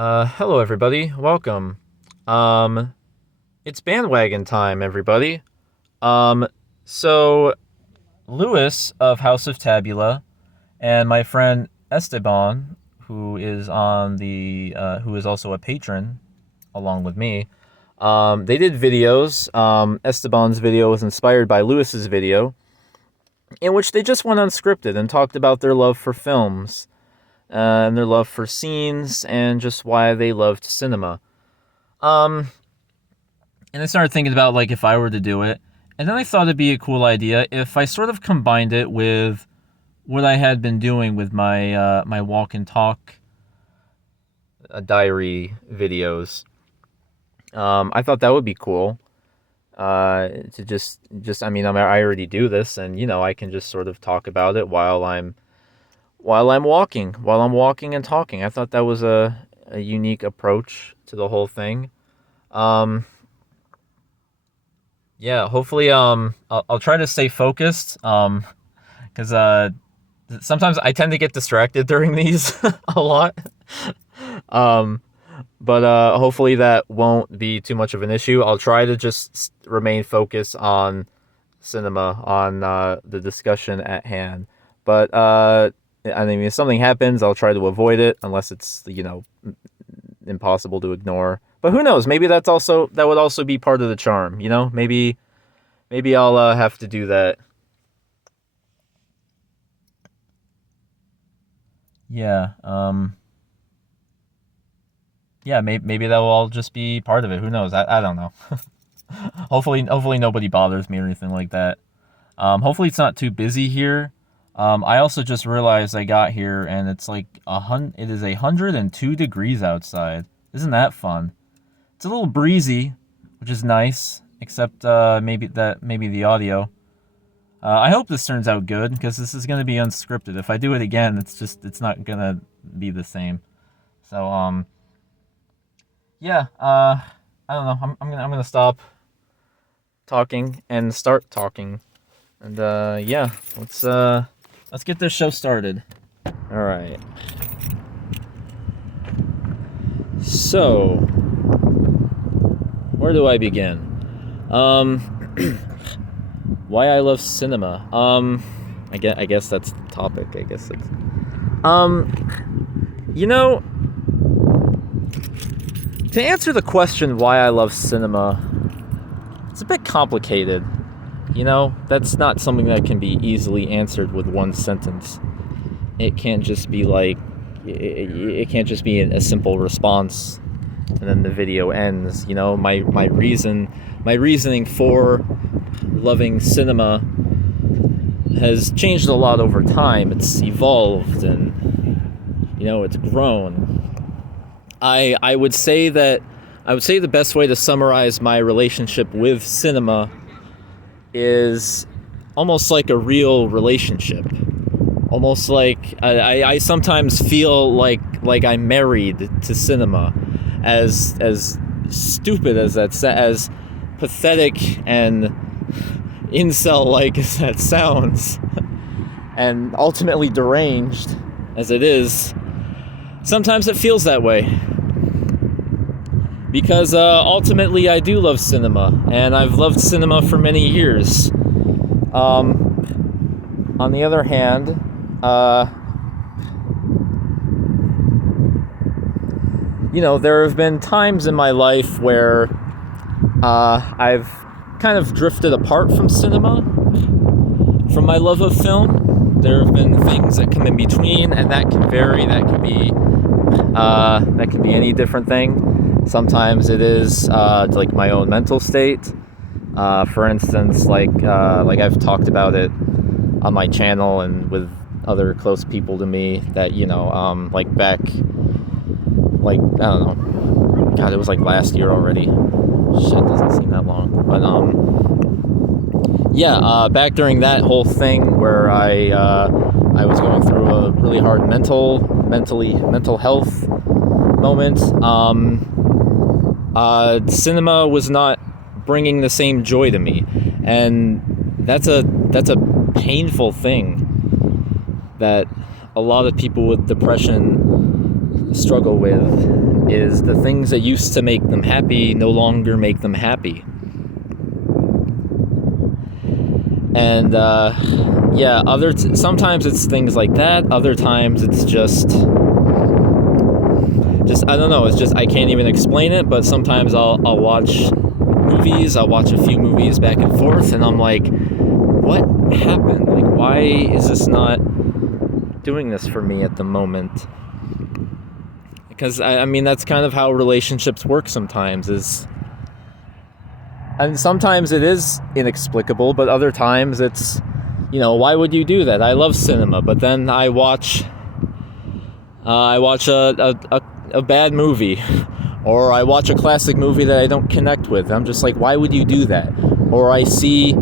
Hello everybody. Welcome. Um, it's Bandwagon Time, everybody. Um, so Lewis of House of Tabula and my friend Esteban, who is also a patron along with me, they did videos. Esteban's video was inspired by Lewis's video, in which they just went unscripted and talked about their love for films, and their love for scenes, and just why they loved cinema. Um, and I started thinking about like if I were to do it, and then I thought it'd be a cool idea if I sort of combined it with what I had been doing with my walk and talk diary videos. I thought that would be cool. To just I mean I already do this, and I can just sort of talk about it while I'm walking and talking. I thought that was a unique approach to the whole thing. Um, yeah, hopefully, I'll try to stay focused. Because sometimes I tend to get distracted during these a lot. Um, but hopefully that won't be too much of an issue. I'll try to just remain focused on cinema, on the discussion at hand. But I mean, if something happens, I'll try to avoid it unless it's impossible to ignore. But who knows? Maybe that would also be part of the charm. Maybe I'll have to do that. Yeah. Yeah. Maybe that will all just be part of it. Who knows? I don't know. Hopefully nobody bothers me or anything like that. Hopefully it's not too busy here. I also just realized I got here and it's like it is 102 degrees outside. Isn't that fun? It's a little breezy, which is nice, except maybe the audio. I hope this turns out good because this is gonna be unscripted. If I do it again, it's not gonna be the same. So yeah, I don't know. I'm gonna stop talking and start talking, and yeah, let's get this show started. All right. So, where do I begin? Um, why I love cinema. I guess that's the topic. I guess it's. You know, to answer the question why I love cinema, it's a bit complicated. That's not something that can be easily answered with one sentence. It can't just be it can't just be a simple response and then the video ends. My reasoning for loving cinema has changed a lot over time. It's evolved and it's grown. I would say the best way to summarize my relationship with cinema is almost like a real relationship. Almost like I sometimes feel like I'm married to cinema, as stupid as as pathetic and incel-like as that sounds, and ultimately deranged as it is. Sometimes it feels that way. Because ultimately I do love cinema, and I've loved cinema for many years. On the other hand, there have been times in my life where I've kind of drifted apart from cinema, from my love of film. There have been things that come in between, and that can vary. That can be any different thing. Sometimes it is like my own mental state. For instance, like I've talked about it on my channel and with other close people to me that like back, like I don't know, God, it was like last year already. Shit, doesn't seem that long, but yeah, back during that whole thing where I was going through a really hard mental health moment. Cinema was not bringing the same joy to me, and that's a painful thing that a lot of people with depression struggle with. is the things that used to make them happy no longer make them happy. And sometimes it's things like that. Other times it's just I don't know. It's just I can't even explain it. But sometimes I'll watch movies. I'll watch a few movies back and forth, and I'm like, what happened? Like, why is this not doing this for me at the moment? Because I mean, that's kind of how relationships work sometimes. And sometimes it is inexplicable, but other times it's, why would you do that? I love cinema, but then I watch a bad movie, or I watch a classic movie that I don't connect with. I'm just like, why would you do that? Or I see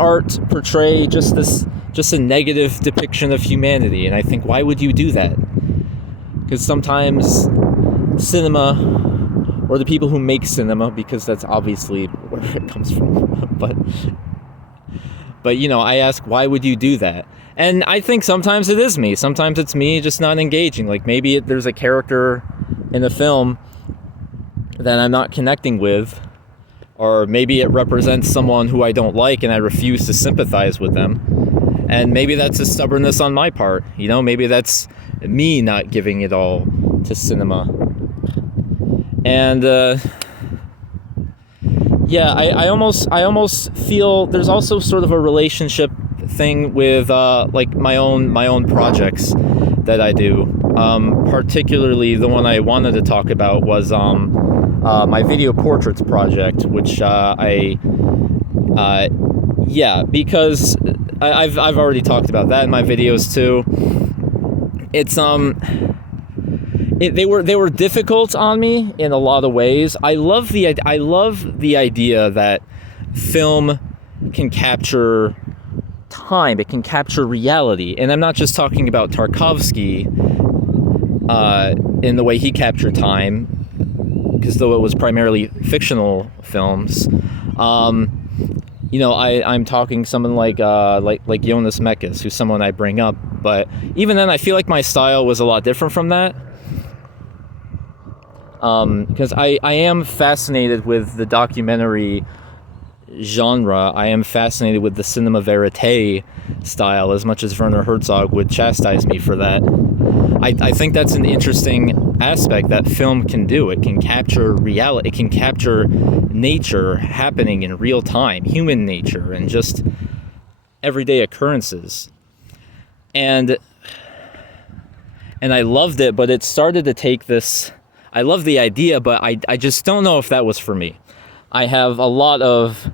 art portray just a negative depiction of humanity, and I think, why would you do that? Because sometimes cinema, or the people who make cinema, because that's obviously where it comes from, but I ask, why would you do that? And I think sometimes it is me. Sometimes it's me just not engaging. Like, maybe there's a character in a film that I'm not connecting with, or maybe it represents someone who I don't like and I refuse to sympathize with them. And maybe that's a stubbornness on my part. Maybe that's me not giving it all to cinema. And I almost feel there's also sort of a relationship thing with like my own projects that I do. Particularly the one I wanted to talk about was my video portraits project, which because I've already talked about that in my videos too. It's they were difficult on me in a lot of ways. I love the idea that film can capture time. It can capture reality, and I'm not just talking about Tarkovsky in the way he captured time, because though it was primarily fictional films. I'm talking someone like Jonas Mekas, who's someone I bring up, but even then, I feel like my style was a lot different from that. Because I am fascinated with the documentary genre. I am fascinated with the cinema verite style, as much as Werner Herzog would chastise me for that. I think that's an interesting aspect that film can do. It can capture reality. It can capture nature happening in real time, human nature, and just everyday occurrences. And I loved it, but it started to take this... I love the idea, but I just don't know if that was for me. I have a lot of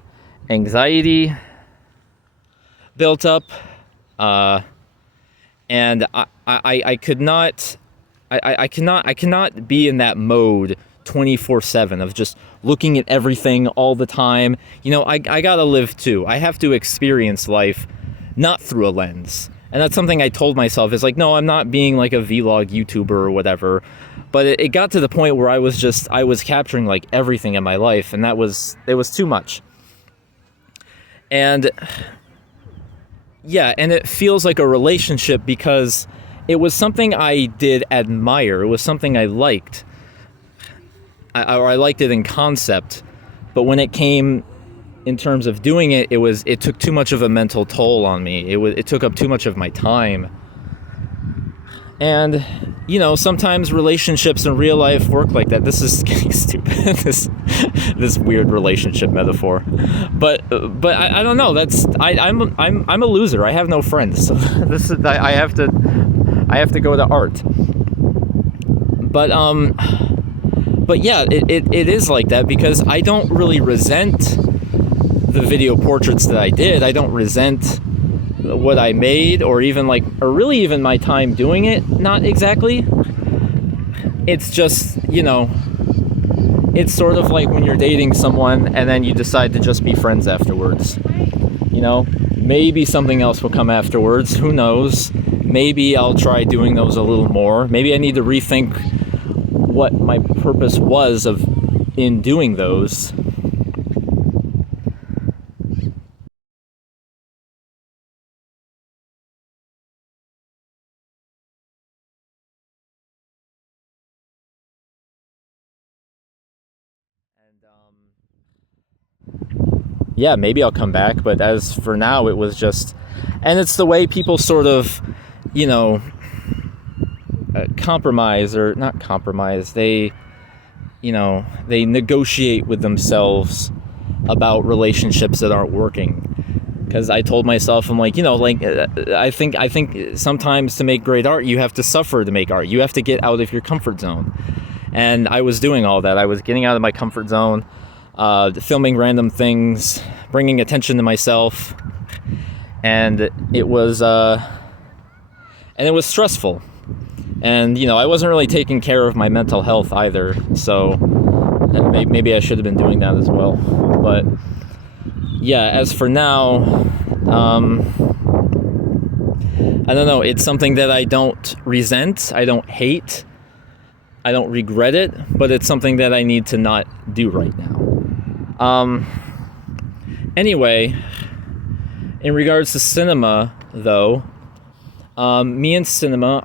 anxiety built up, and I cannot be in that mode 24/7 of just looking at everything all the time. I gotta live too. I have to experience life not through a lens. And that's something I told myself, is like, no, I'm not being like a vlog YouTuber or whatever. But it got to the point where I was capturing like everything in my life, and it was too much. And and it feels like a relationship, because it was something I did admire. It was something I liked. I liked it in concept, but when it came in terms of doing it, it took too much of a mental toll on me. It took up too much of my time. And sometimes relationships in real life work like that. This is getting stupid. this weird relationship metaphor, but I don't know. I'm a loser. I have no friends, so I have to go to art. But yeah, it is like that, because I don't really resent the video portraits that I did. I don't resent what I made, or really even my time doing it. Not exactly. It's just, it's sort of like when you're dating someone and then you decide to just be friends afterwards. Maybe something else will come afterwards. Who knows? Maybe I'll try doing those a little more. Maybe I need to rethink what my purpose was in doing those. yeah, maybe I'll come back. But as for now, it was just, and it's the way people sort of, you know, compromise, or not compromise, they, you know, they negotiate with themselves about relationships that aren't working. Because I told myself, I'm like, you know, like, I think sometimes to make great art, you have to suffer to make art. You have to get out of your comfort zone. And I was doing all that. I was getting out of my comfort zone, filming random things, bringing attention to myself. And it was stressful. And, you know, I wasn't really taking care of my mental health either. So maybe I should have been doing that as well. But yeah, as for now, I don't know. It's something that I don't resent. I don't hate. I don't regret it. But it's something that I need to not do right now. Anyway, in regards to cinema, though, me and cinema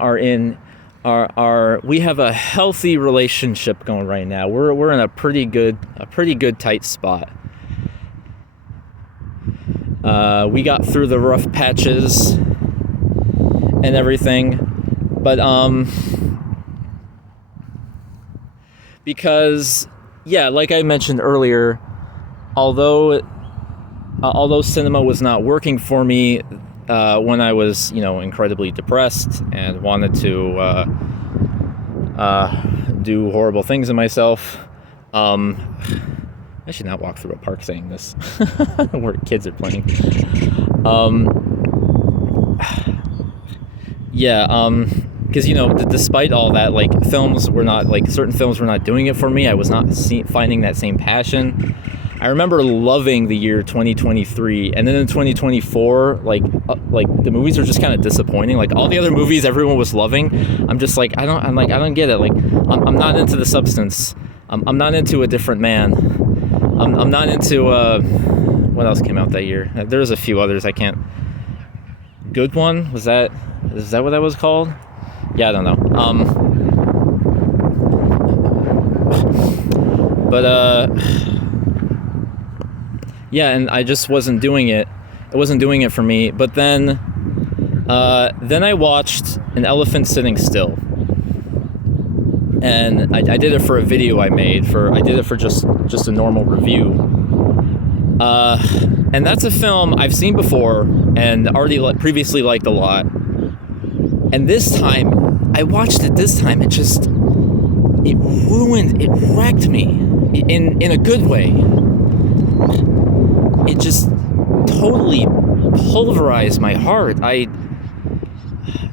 we have a healthy relationship going right now. We're in a pretty good tight spot. We got through the rough patches and everything, but because, yeah, like I mentioned earlier, although cinema was not working for me when I was, you know, incredibly depressed and wanted to do horrible things to myself, I should not walk through a park saying this where kids are playing. Because, you know, despite all that, like, certain films were not doing it for me. I was not finding that same passion. I remember loving the year 2023, and then in 2024, like the movies were just kind of disappointing. Like, all the other movies everyone was loving, I'm just like, I don't get it. Like, I'm not into the substance. I'm not into A Different Man. I'm not into what else came out that year? There's a few others I can't. Good One? Is that what that was called? Yeah, I don't know. Yeah, and I just wasn't doing it. It wasn't doing it for me. But then I watched An Elephant Sitting Still. And I did it for a video I made. I did it for just a normal review. And that's a film I've seen before and already previously liked a lot. And this time, I watched it this time, it wrecked me in a good way. It just totally pulverized my heart.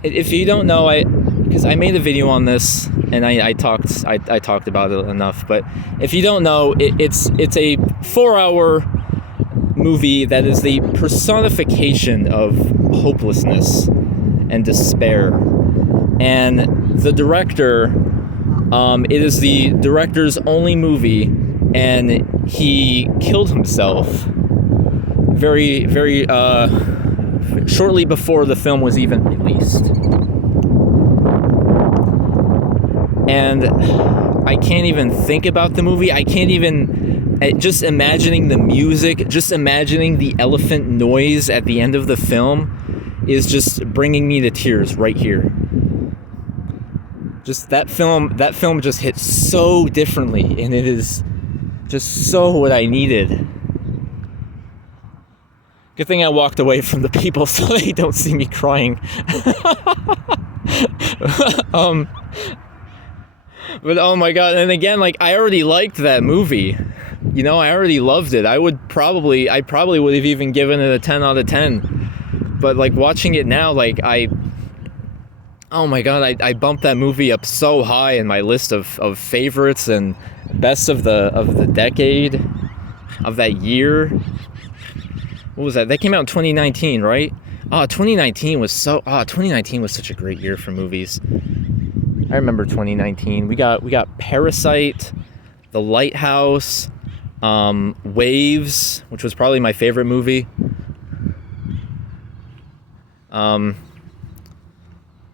If you don't know, because I made a video on this and I talked about it enough, but if you don't know, it's a 4-hour movie that is the personification of hopelessness and despair. And the director, it is the director's only movie, and he killed himself very, very shortly before the film was even released. And I can't even think about the movie. I can't even, just imagining the music, just imagining the elephant noise at the end of the film is just bringing me to tears right here. Just that film just hit so differently, and it is just so what I needed. Good thing I walked away from the people so they don't see me crying. But oh my god, and again, like, I already liked that movie. You know, I already loved it. I probably would have even given it a 10 out of 10. But like, watching it now, like, oh my god, I bumped that movie up so high in my list of favorites and best of the decade, of that year. What was that? That came out in 2019, right? 2019 was such a great year for movies. I remember 2019. We got Parasite, The Lighthouse, Waves, which was probably my favorite movie.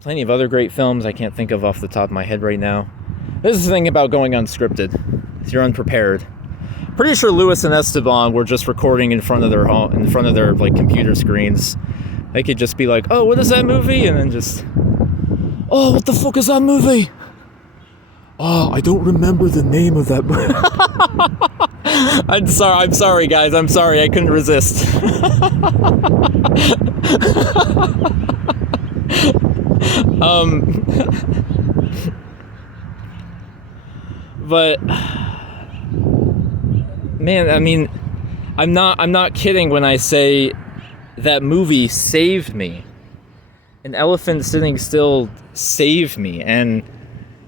Plenty of other great films I can't think of off the top of my head right now. This is the thing about going unscripted. You're unprepared. Pretty sure Louis and Esteban were just recording in front of their home, in front of their like computer screens. They could just be like, "Oh, what is that movie?" And then just, "Oh, what the fuck is that movie?" "Oh, I don't remember the name of that movie." I'm sorry, guys. I'm sorry. I couldn't resist. But man, I mean, I'm not kidding when I say that movie saved me. An elephant sitting still saved me. And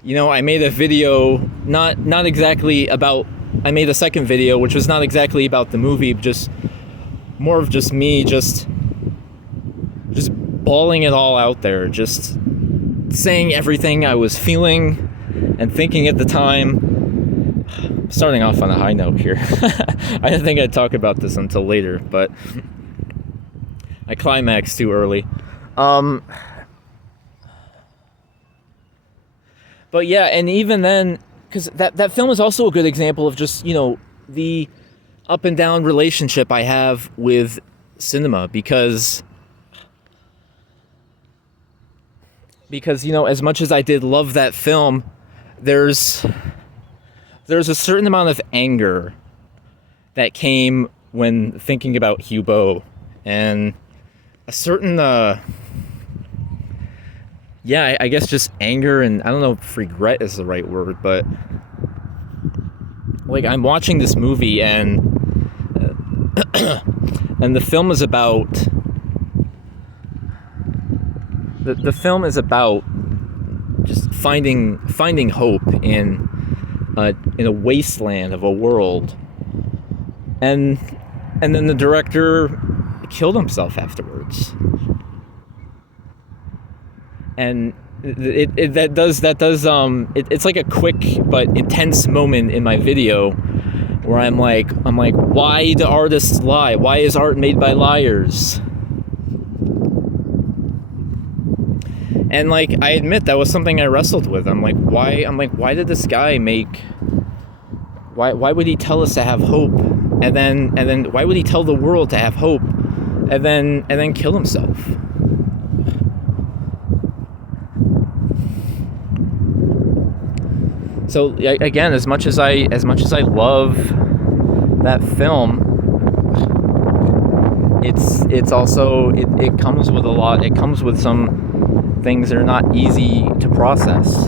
you know, I made a video not exactly about, I made a second video which was not exactly about the movie, just more of just me just bawling it all out there, just saying everything I was feeling and thinking at the time. Starting off on a high note here. I didn't think I'd talk about this until later, but I climaxed too early. But yeah, and even then, because that film is also a good example of just, you know, the up and down relationship I have with cinema, because you know, as much as I did love that film, there's a certain amount of anger that came when thinking about Hugo, and a certain I guess just anger, and I don't know if regret is the right word, but like I'm watching this movie and and the film is about the film is about just finding hope in a wasteland of a world, and then the director killed himself afterwards. And it's like a quick but intense moment in my video where I'm like, why do artists lie? Why is art made by liars? And like, I admit that was something I wrestled with. I'm like, why did this guy why would he tell us to have hope, and then why would he tell the world to have hope, and then kill himself? So again, as much as I love that film, it's also it comes with a lot. It comes with some things that are not easy to process.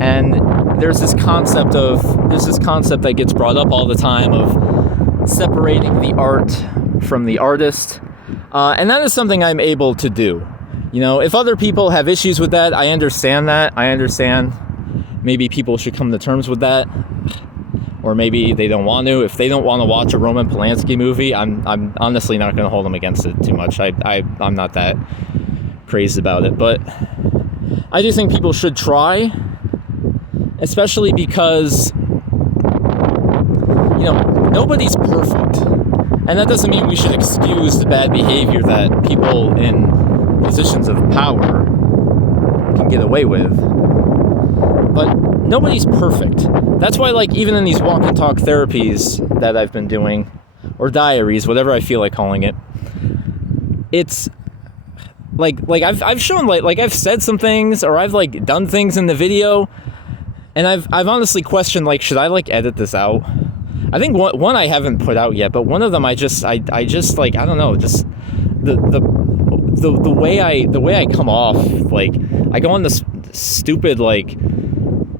And there's this concept that gets brought up all the time of separating the art from the artist, and that is something I'm able to do. You know, if other people have issues with that, I understand that. I understand. Maybe people should come to terms with that, or maybe they don't want to. If they don't want to watch a Roman Polanski movie, I'm honestly not going to hold them against it too much. I'm not that crazed about it, but I do think people should try, especially because, you know, nobody's perfect, and that doesn't mean we should excuse the bad behavior that people in positions of power can get away with. But nobody's perfect. That's why, like, even in these walk and talk therapies that I've been doing, or diaries, whatever I feel like calling it, it's like I've shown, like I've said some things, or I've like done things in the video, and I've honestly questioned, like, should I like edit this out? I think one I haven't put out yet, but one of them I just like, I don't know, just the way I come off, like I go on this stupid like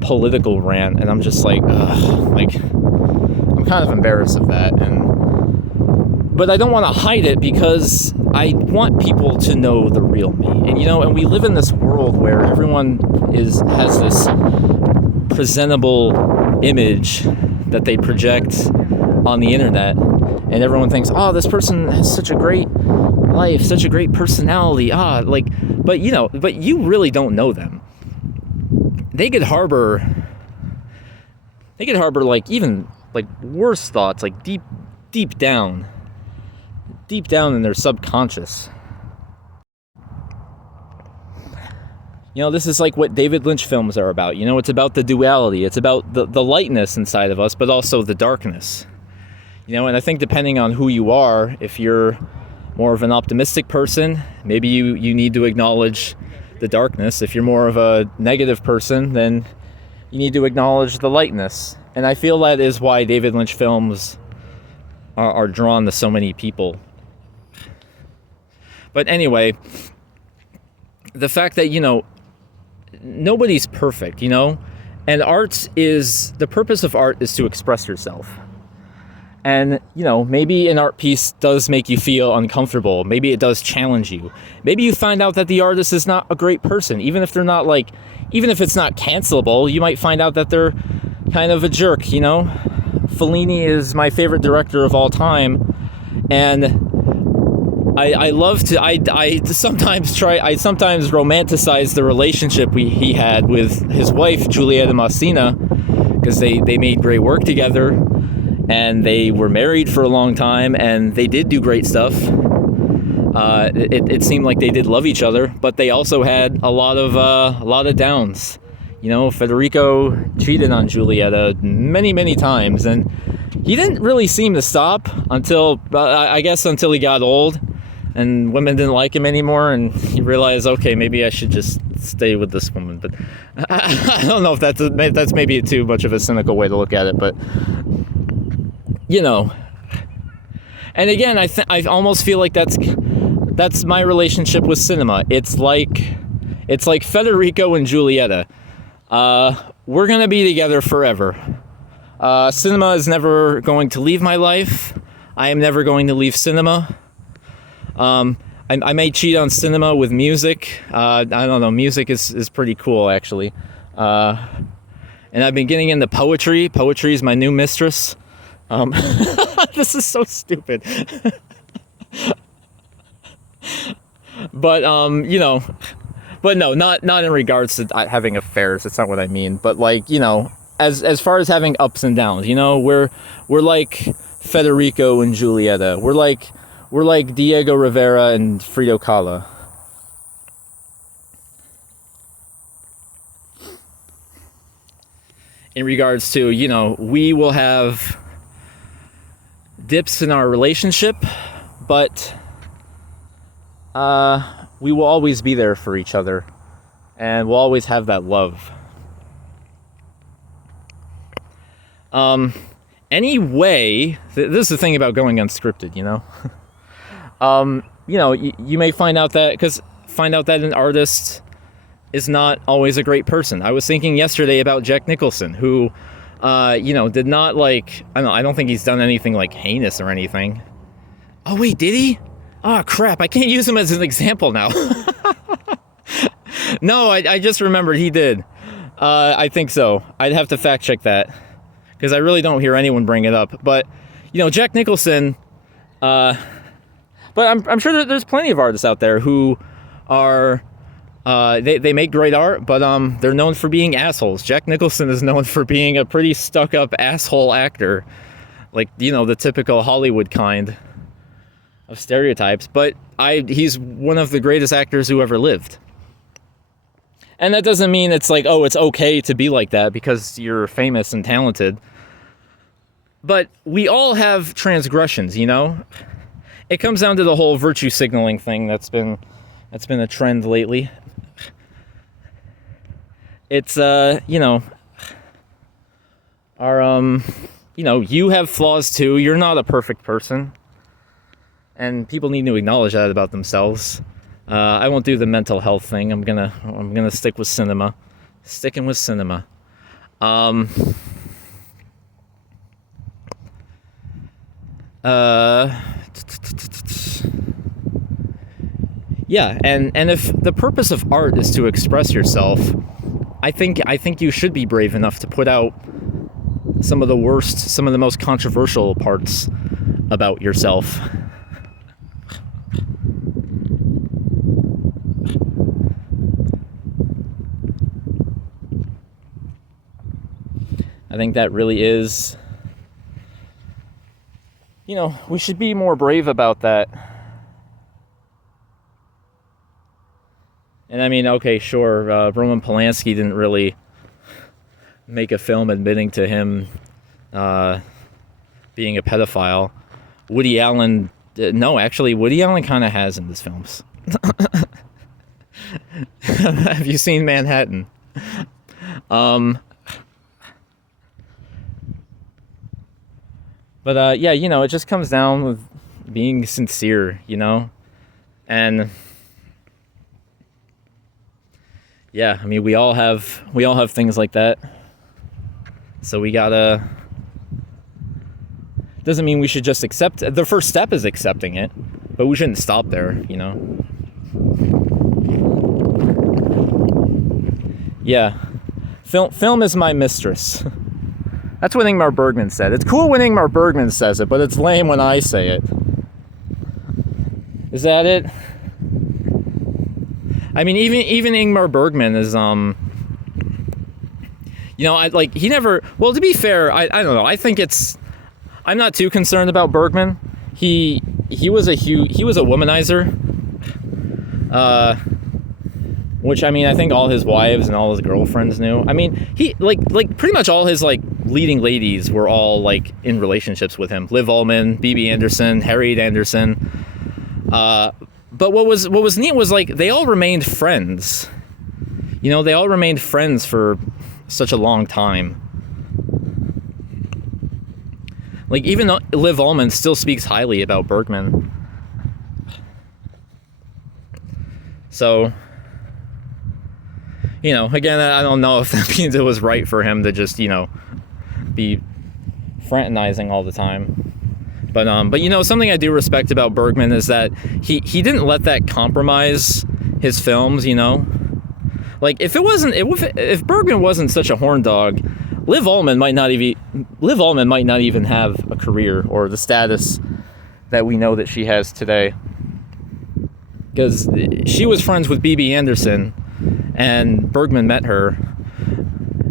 political rant, and I'm just like, ugh, like I'm kind of embarrassed of that, but I don't want to hide it because I want people to know the real me. And you know, and we live in this world where everyone has this presentable image that they project on the internet, and everyone thinks, oh, this person has such a great life, such a great personality, but you really don't know them. They could harbor like even like worse thoughts, like deep down in their subconscious. This is like what David Lynch films are about. It's about the duality. It's about the lightness inside of us, but also the darkness. And I think depending on who you are, if you're more of an optimistic person, maybe you need to acknowledge the darkness. If you're more of a negative person, then you need to acknowledge the lightness. And I feel that is why David Lynch films are drawn to so many people. But anyway, the fact that, nobody's perfect, and the purpose of art is to express yourself. And, maybe an art piece does make you feel uncomfortable. Maybe it does challenge you. Maybe you find out that the artist is not a great person. Even if it's not cancelable, you might find out that they're kind of a jerk, Fellini is my favorite director of all time. And I sometimes romanticize the relationship he had with his wife, Giulietta Massina, because they made great work together. And they were married for a long time, and they did do great stuff. It seemed like they did love each other, but they also had a lot of downs. Federico cheated on Giulietta many, many times, and he didn't really seem to stop until he got old, and women didn't like him anymore, and he realized, okay, maybe I should just stay with this woman. But I don't know if that's maybe too much of a cynical way to look at it, but. And again, I almost feel like that's my relationship with cinema. It's like Federico and Giulietta. We're gonna be together forever. Cinema is never going to leave my life. I am never going to leave cinema. I may cheat on cinema with music. I don't know. Music is pretty cool, actually. And I've been getting into poetry. Poetry is my new mistress. This is so stupid. But but no, not in regards to having affairs. That's not what I mean. But as far as having ups and downs, we're like Federico and Giulietta. We're like Diego Rivera and Frida Kahlo. In regards to, we will have dips in our relationship, but we will always be there for each other, and we'll always have that love. Anyway, this is the thing about going unscripted, you may find out that an artist is not always a great person. I was thinking yesterday about Jack Nicholson, who did not I don't think he's done anything heinous or anything. Oh wait, did he? Oh crap, I can't use him as an example now. No, I just remembered he did. I think so. I'd have to fact check that, because I really don't hear anyone bring it up. But, Jack Nicholson, but I'm sure that there's plenty of artists out there who are, they make great art, but they're known for being assholes. Jack Nicholson is known for being a pretty stuck-up asshole actor, the typical Hollywood kind of stereotypes. But he's one of the greatest actors who ever lived. And that doesn't mean it's it's okay to be like that because you're famous and talented. But we all have transgressions, It comes down to the whole virtue signaling thing that's been a trend lately. It's you have flaws too. You're not a perfect person. And people need to acknowledge that about themselves. I won't do the mental health thing. I'm gonna stick with cinema. Sticking with cinema. Yeah, and if the purpose of art is to express yourself, I think you should be brave enough to put out some of the most controversial parts about yourself. I think that really is, we should be more brave about that. And I mean, okay, sure, Roman Polanski didn't really make a film admitting to him being a pedophile. Woody Allen, no, actually, Woody Allen kind of has in his films. Have you seen Manhattan? But yeah, you know, it just comes down with being sincere, you know? And yeah, I mean, we all have things like that. So we gotta, doesn't mean we should just accept. The first step is accepting it, but we shouldn't stop there, you know? Yeah. Film is my mistress. That's what Ingmar Bergman said. It's cool when Ingmar Bergman says it, but it's lame when I say it. Is that it? I mean, even Ingmar Bergman is, you know, he never, well, to be fair, I don't know, I think I'm not too concerned about Bergman. He was a womanizer, which, I mean, I think all his wives and all his girlfriends knew. I mean, he, like pretty much all his, leading ladies were all, in relationships with him. Liv Ullmann, Bibi Andersson, Harriet Anderson. But what was neat was, they all remained friends. You know, they all remained friends for such a long time. Even though Liv Ullmann still speaks highly about Bergman. So, you know, again, I don't know if that means it was right for him to just, you know, be fraternizing all the time. But you know, something I do respect about Bergman is that he didn't let that compromise his films, you know? If Bergman wasn't such a horn dog, Liv Ullmann might not even have a career or the status that we know that she has today. Because she was friends with Bibi Andersson, and Bergman met her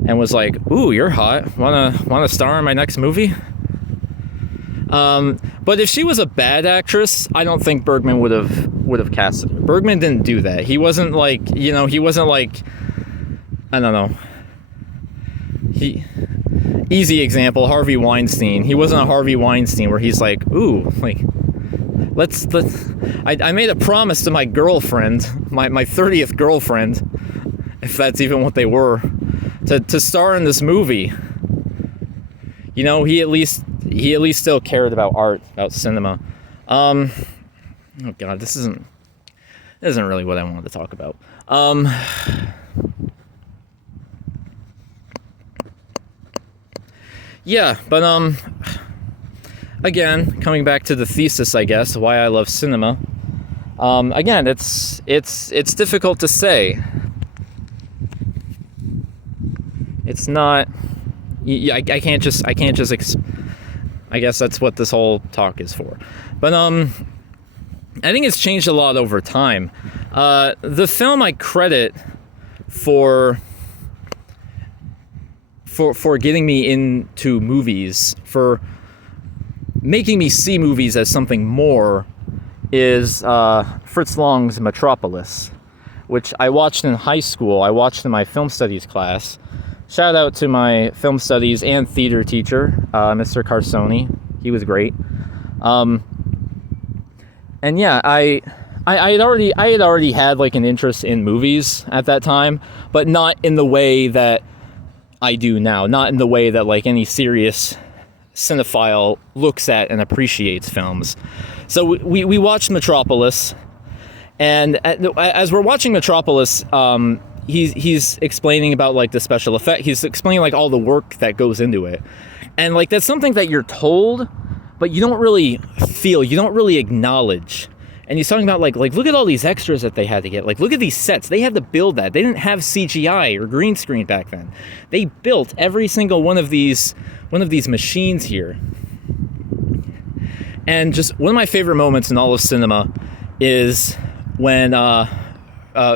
and was like, "Ooh, you're hot. Wanna star in my next movie?" But if she was a bad actress, I don't think Bergman would have casted her. Bergman didn't do that. He wasn't I don't know. Easy example, Harvey Weinstein. He wasn't a Harvey Weinstein where he's like, "Ooh, let's I made a promise to my girlfriend, my 30th girlfriend, if that's even what they were, to star in this movie." You know, he at least still cared about art, about cinema. Oh God, this isn't really what I wanted to talk about. Yeah, but again, coming back to the thesis, I guess, why I love cinema. Again, it's difficult to say. It's not. I can't just. I guess that's what this whole talk is for. But I think it's changed a lot over time. The film I credit for getting me into movies, for making me see movies as something more, is Fritz Lang's Metropolis, which I watched in high school. I watched in my film studies class. Shout out to my film studies and theater teacher, Mr. Carsoni. He was great. And yeah, I had already had an interest in movies at that time, but not in the way that I do now. Not in the way that any serious cinephile looks at and appreciates films. So we watched Metropolis, and as we're watching Metropolis, he's explaining about the special effect. He's explaining all the work that goes into it, and that's something that you're told, but you don't really feel, you don't really acknowledge. And he's talking about look at all these extras that they had to get. Look at these sets. They had to build that. They didn't have CGI or green screen back then. They built every single one of these machines here. And just one of my favorite moments in all of cinema is when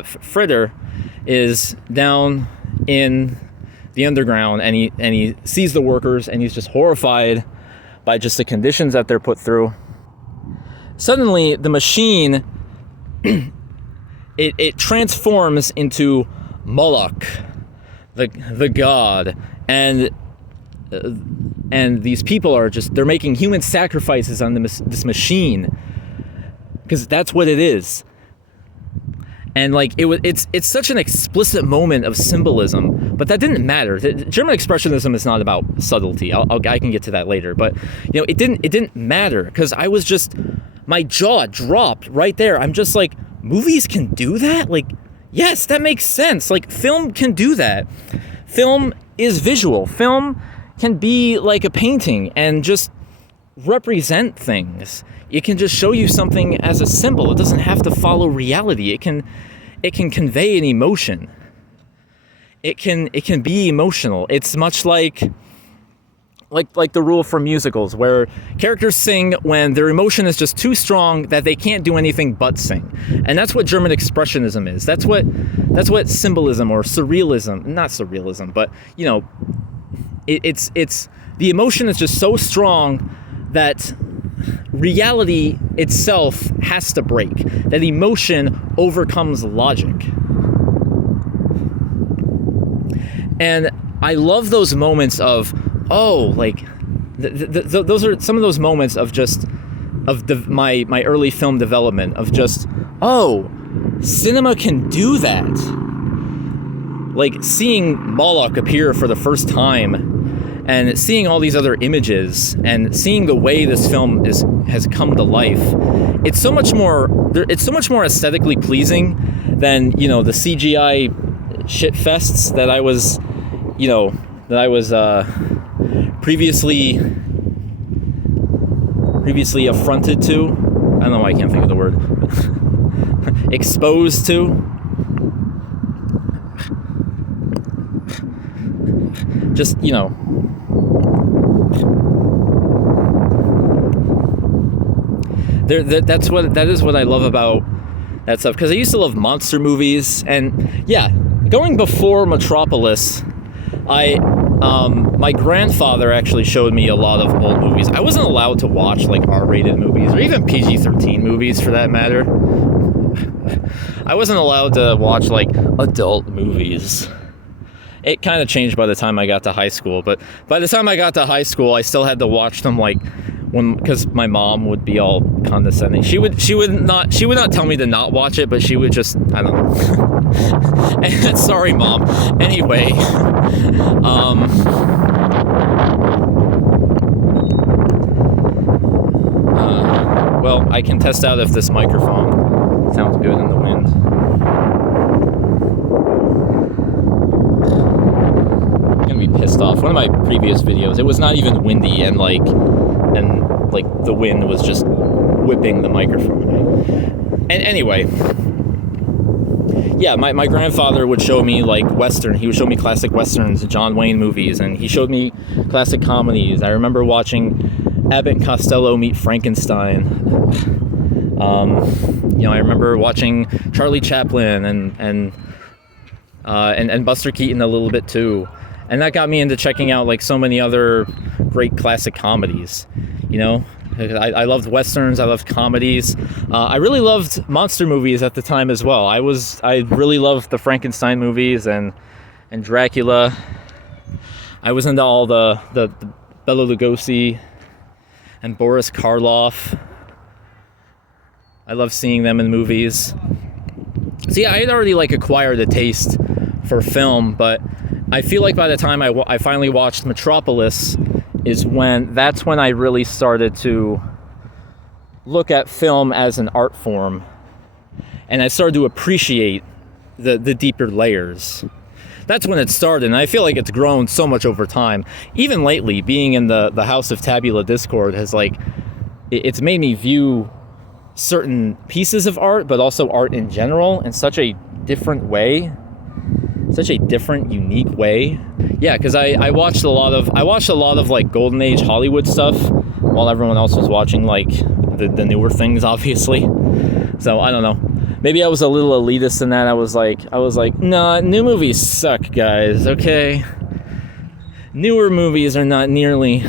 Fritter is down in the underground and he sees the workers and he's just horrified by just the conditions that they're put through. Suddenly, the machine it transforms into Moloch, the god, and these people are they're making human sacrifices on this machine, because that's what it is. And like it's such an explicit moment of symbolism, but that didn't matter. German expressionism is not about subtlety. I can get to that later, but it didn't matter, because I was just, my jaw dropped right there. I'm just like, movies can do that? Like, yes, that makes sense. Like, film can do that. Film is visual. Film can be like a painting and just represent things. It can just show you something as a symbol. It doesn't have to follow reality. It can convey an emotion. It can be emotional. It's much like the rule for musicals, where characters sing when their emotion is just too strong that they can't do anything but sing. And that's what German expressionism is. That's what symbolism or surrealism, not surrealism, but it's the emotion is just so strong that reality itself has to break, that emotion overcomes logic. And I love those moments of, those are some of those moments of my early film development, of just, cinema can do that. Like seeing Moloch appear for the first time, and seeing all these other images, and seeing the way this film has come to life, it's so much more aesthetically pleasing than the CGI shitfests that I was previously affronted to. I don't know why I can't think of the word. Exposed to. Just that is what I love about that stuff, because I used to love monster movies, and going before Metropolis, my grandfather actually showed me a lot of old movies. I wasn't allowed to watch like R-rated movies, or even PG-13 movies for that matter. I wasn't allowed to watch like adult movies. It kind of changed by the time I got to high school, but by the time I got to high school, I still had to watch them because my mom would be all condescending. She would not tell me to not watch it, but she would just, I don't know. Sorry, Mom. Anyway, well, I can test out if this microphone sounds good in the wind. I'm gonna be pissed off. One of my previous videos, it was not even windy, and the wind was just whipping the microphone. And anyway, my grandfather would show me like Western. He would show me classic Westerns, John Wayne movies, and he showed me classic comedies. I remember watching Abbott and Costello Meet Frankenstein. I remember watching Charlie Chaplin and Buster Keaton a little bit too. And that got me into checking out like so many other great classic comedies. I loved Westerns, I loved comedies. I really loved monster movies at the time as well. I really loved the Frankenstein movies and Dracula. I was into all the Bela Lugosi and Boris Karloff. I love seeing them in movies. So I had already like acquired a taste for film, but I feel like by the time I finally watched Metropolis that's when I really started to look at film as an art form, and I started to appreciate the deeper layers. That's when it started, and I feel like it's grown so much over time. Even lately, being in the House of Tabula Discord has it's made me view certain pieces of art, but also art in general, in such a different way. Such a different, unique way. Yeah, because I watched a lot of like Golden Age Hollywood stuff while everyone else was watching like the newer things, obviously. So I don't know. Maybe I was a little elitist in that. I was like, nah, new movies suck, guys. Okay, newer movies are not nearly.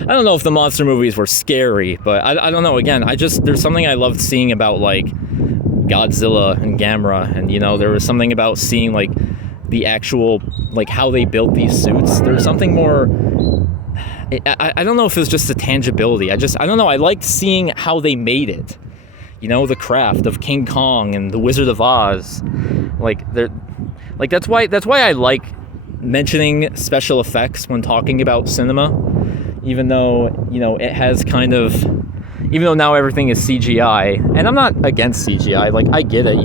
I don't know if the monster movies were scary, but I don't know. Again, there's something I loved seeing about like Godzilla and Gamera, and there was something about seeing like the actual like how they built these suits. There's something more. I don't know if it was just the tangibility. I don't know. I liked seeing how they made it. The craft of King Kong and the Wizard of Oz. That's why I like mentioning special effects when talking about cinema, even though it has kind of, even though now everything is CGI, and I'm not against CGI, like I get it,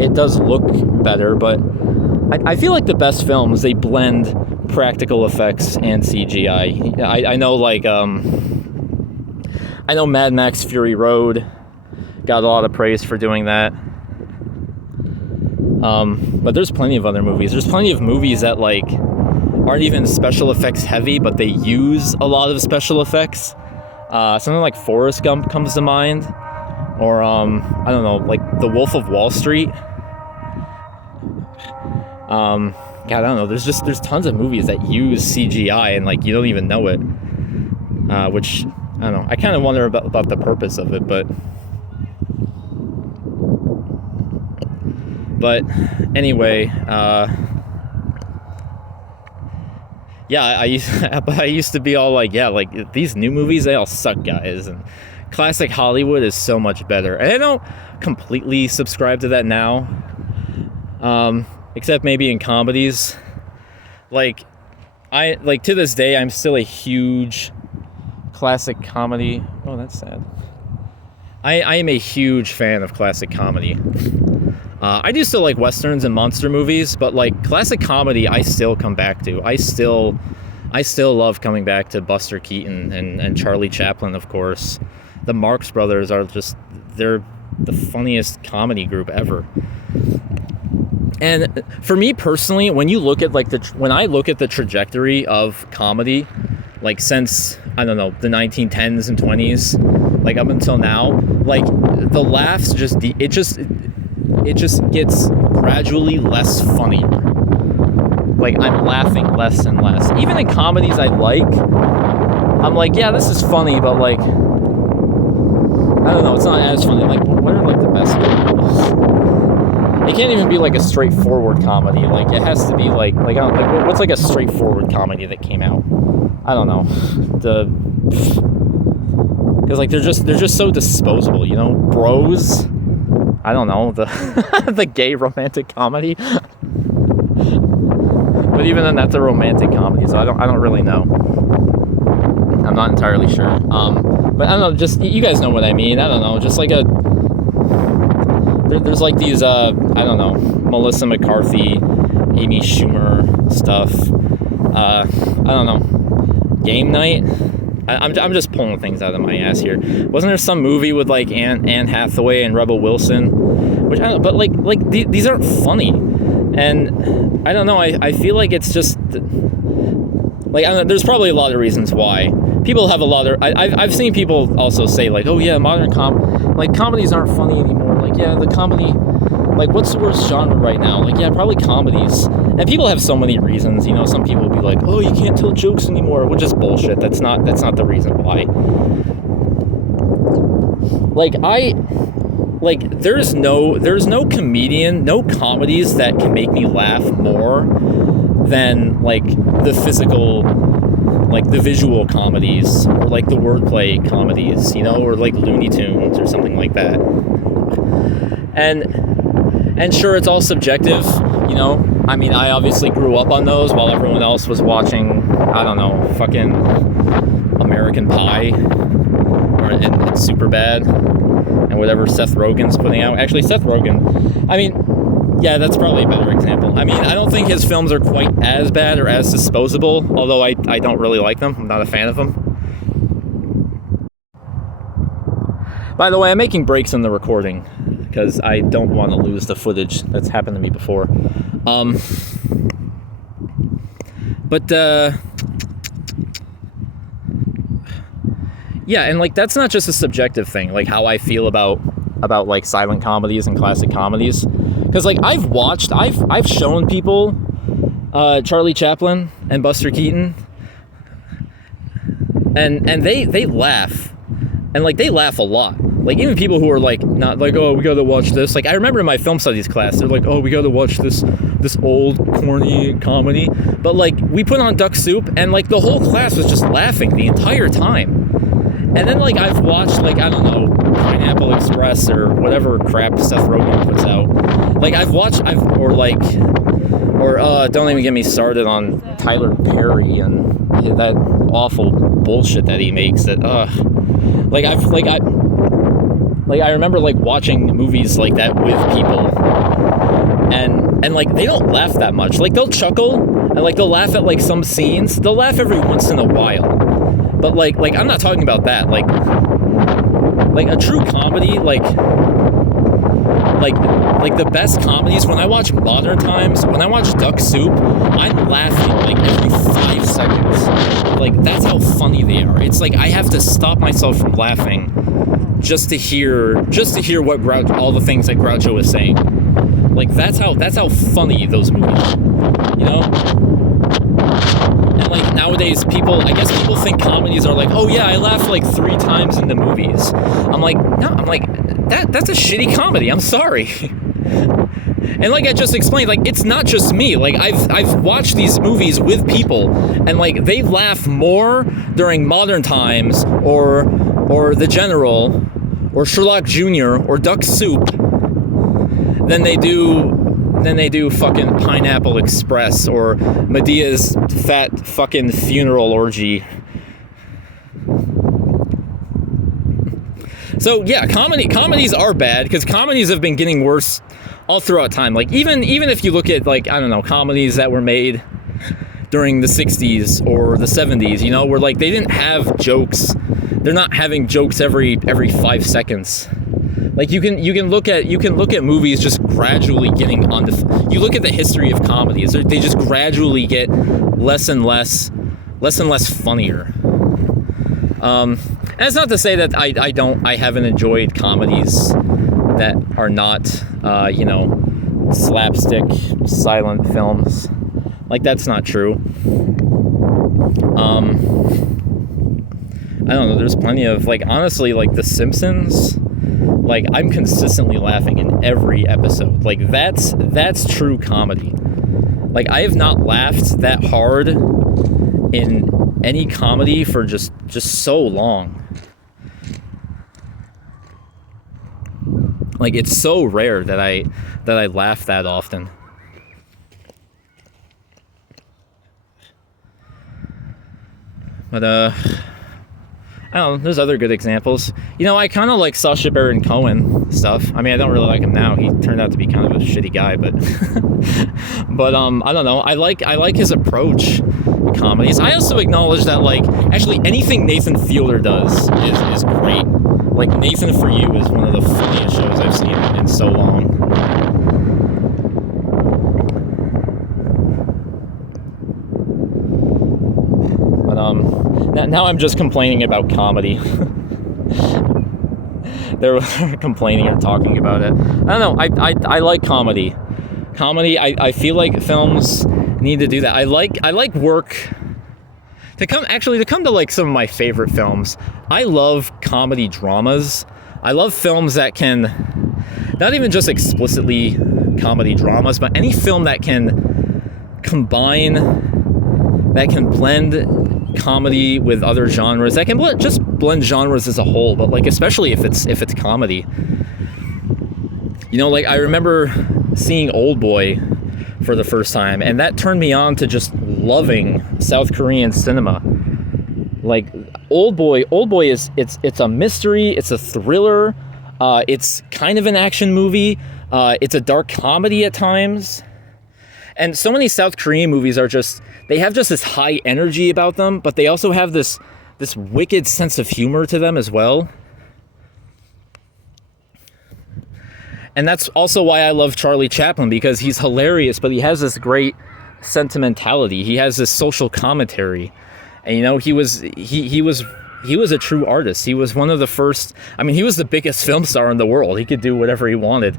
it does look better, but I feel like the best films, they blend practical effects and CGI. I know like I know Mad Max Fury Road got a lot of praise for doing that. But there's plenty of other movies. There's plenty of movies that like aren't even special effects heavy, but they use a lot of special effects. Something like Forrest Gump comes to mind, or I don't know, like The Wolf of Wall Street. God, I don't know. There's tons of movies that use CGI and like you don't even know it. Which I don't know. I kind of wonder about the purpose of it, but anyway, yeah, I used to be all like, yeah, like these new movies, they all suck, guys, and classic Hollywood is so much better. And I don't completely subscribe to that now, except maybe in comedies. Like to this day, I'm still a huge classic comedy. Oh, that's sad. I am a huge fan of classic comedy. I do still like westerns and monster movies, but like classic comedy, I still come back to. I still love coming back to Buster Keaton and Charlie Chaplin, of course. The Marx Brothers they're the funniest comedy group ever. And for me personally, when you look at when I look at the trajectory of comedy, like since, I don't know, the 1910s and 20s, like up until now, like the laughs it just gets gradually less funny. Like I'm laughing less and less. Even in comedies I like, I'm like, yeah, this is funny, but like, I don't know, it's not as funny. Like, what are like the best comedies? It can't even be like a straightforward comedy. Like it has to be like I don't like what's like a straightforward comedy that came out? I don't know. Because like they're just so disposable, Bros. I don't know, the gay romantic comedy. But even then, that's a romantic comedy, so I don't really know. I'm not entirely sure. But I don't know, just you guys know what I mean. I don't know, just like there's like these I don't know, Melissa McCarthy, Amy Schumer stuff. I don't know, Game Night. I'm just pulling things out of my ass here. Wasn't there some movie with like Anne Hathaway and Rebel Wilson, which I don't know, but like these aren't funny, and I don't know. I feel like it's just like I don't know, there's probably a lot of reasons why people have a lot of. I've seen people also say like, oh yeah, modern comedies aren't funny anymore. Like yeah, the comedy. Like, what's the worst genre right now? Like, yeah, probably comedies. And people have so many reasons, Some people will be like, oh, you can't tell jokes anymore, which is bullshit. That's not the reason why. There's no comedian, no comedies that can make me laugh more than, like, the physical, like, the visual comedies, or, like, the wordplay comedies, or, like, Looney Tunes or something like that. And sure, it's all subjective, I mean, I obviously grew up on those while everyone else was watching, I don't know, fucking American Pie and Superbad and whatever Seth Rogen's putting out. Actually, Seth Rogen, I mean, yeah, that's probably a better example. I mean, I don't think his films are quite as bad or as disposable, although I don't really like them. I'm not a fan of them. By the way, I'm making breaks in the recording because I don't want to lose the footage. That's happened to me before. Yeah, and like that's not just a subjective thing, like how I feel about like silent comedies and classic comedies. Because like I've shown people Charlie Chaplin and Buster Keaton, and they laugh, and like they laugh a lot. Like, even people who are like, not like, oh, we gotta watch this. Like, I remember in my film studies class, they're like, oh, we gotta watch this old corny comedy. But like, we put on Duck Soup, and like the whole class was just laughing the entire time. And then like, I've watched like, I don't know, Pineapple Express or whatever crap Seth Rogen puts out. Like, don't even get me started on Tyler Perry and that awful bullshit that he makes. That I remember like watching movies like that with people, and like, they don't laugh that much. Like, they'll chuckle and like they'll laugh at like some scenes. They'll laugh every once in a while, but like I'm not talking about that. Like a true comedy, like the best comedies. When I watch Modern Times, when I watch Duck Soup, I'm laughing like every 5 seconds. Like, that's how funny they are. It's like I have to stop myself from laughing just to hear what all the things that Groucho is saying. Like, that's how funny those movies are, you know? And like, nowadays I guess people think comedies are like, oh yeah, I laugh like 3 times in the movies. I'm like, no, that's a shitty comedy. I'm sorry. And like I just explained, like, it's not just me. Like, I've watched these movies with people, and like, they laugh more during Modern Times or The General or Sherlock Jr. or Duck Soup than they do fucking Pineapple Express or Medea's fat fucking funeral orgy. So yeah, comedies are bad, because comedies have been getting worse all throughout time. Like, even if you look at, like, I don't know, comedies that were made during the 60s or the 70s, you know, where like they didn't have jokes. They're not having jokes every 5 seconds. Like, you can look at movies just gradually getting onto. You look at the history of comedies; they just gradually get less and less funnier. And it's not to say that I haven't enjoyed comedies that are not slapstick silent films. Like, that's not true. I don't know. There's plenty of, like, honestly, like The Simpsons. Like, I'm consistently laughing in every episode. Like, that's true comedy. Like, I have not laughed that hard in any comedy for just so long. Like, it's so rare that I laugh that often. But I don't know, there's other good examples. You know, I kind of like Sacha Baron Cohen stuff. I mean, I don't really like him now. He turned out to be kind of a shitty guy, but but I don't know. I like his approach to comedies. I also acknowledge that, like, actually anything Nathan Fielder does is great. Like, Nathan For You is one of the funniest shows I've seen in so long. Now I'm just complaining about comedy. They're complaining or talking about it. I don't know. I like comedy. I feel like films need to do that. I like work to come to like some of my favorite films. I love comedy dramas. I love films that can, not even just explicitly comedy dramas, but any film that can blend comedy with other genres, that can blend genres as a whole, but like, especially if it's comedy. You know, like, I remember seeing Oldboy for the first time, and that turned me on to just loving South Korean cinema. Like, Oldboy is it's a mystery, it's a thriller, it's kind of an action movie, it's a dark comedy at times. And so many South Korean movies they have just this high energy about them, but they also have this wicked sense of humor to them as well. And that's also why I love Charlie Chaplin, because he's hilarious, but he has this great sentimentality. He has this social commentary. And, you know, he was a true artist. He was one of the first. I mean, he was the biggest film star in the world. He could do whatever he wanted.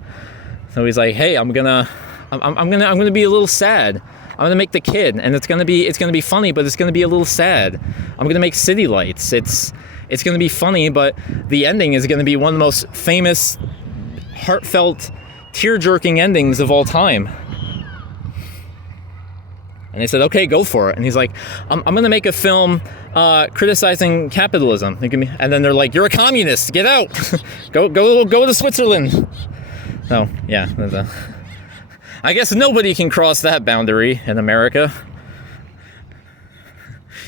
So he's like, hey, I'm gonna be a little sad. I'm gonna make The Kid, and it's gonna be funny, but it's gonna be a little sad. I'm gonna make City Lights. It's It's going to be funny, but the ending is going to be one of the most famous, heartfelt, tear-jerking endings of all time. And they said, okay, go for it. And he's like, I'm going to make a film criticizing capitalism. And then they're like, you're a communist. Get out. go to Switzerland. Oh, yeah. I guess nobody can cross that boundary in America.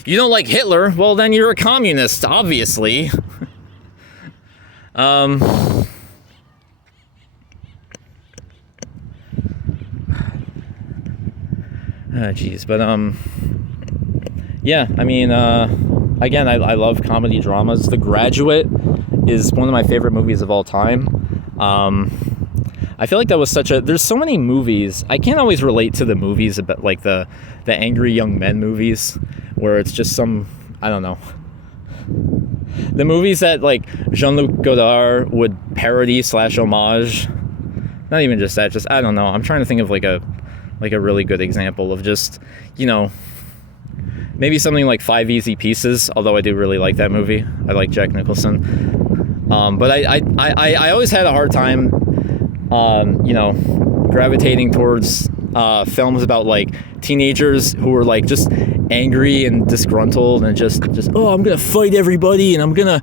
You don't like Hitler? Well, then you're a communist, obviously. Geez, but yeah, I mean, again, I love comedy dramas. The Graduate is one of my favorite movies of all time. I feel like that was there's so many movies. I can't always relate to the movies about like the angry young men movies where it's just I don't know. The movies that like Jean-Luc Godard would parody / homage. Not even just that, I don't know. I'm trying to think of like a really good example of just, maybe something like 5 Easy Pieces, although I do really like that movie. I like Jack Nicholson. But I always had a hard time, gravitating towards films about like teenagers who were like just angry and disgruntled and just I'm gonna fight everybody and I'm gonna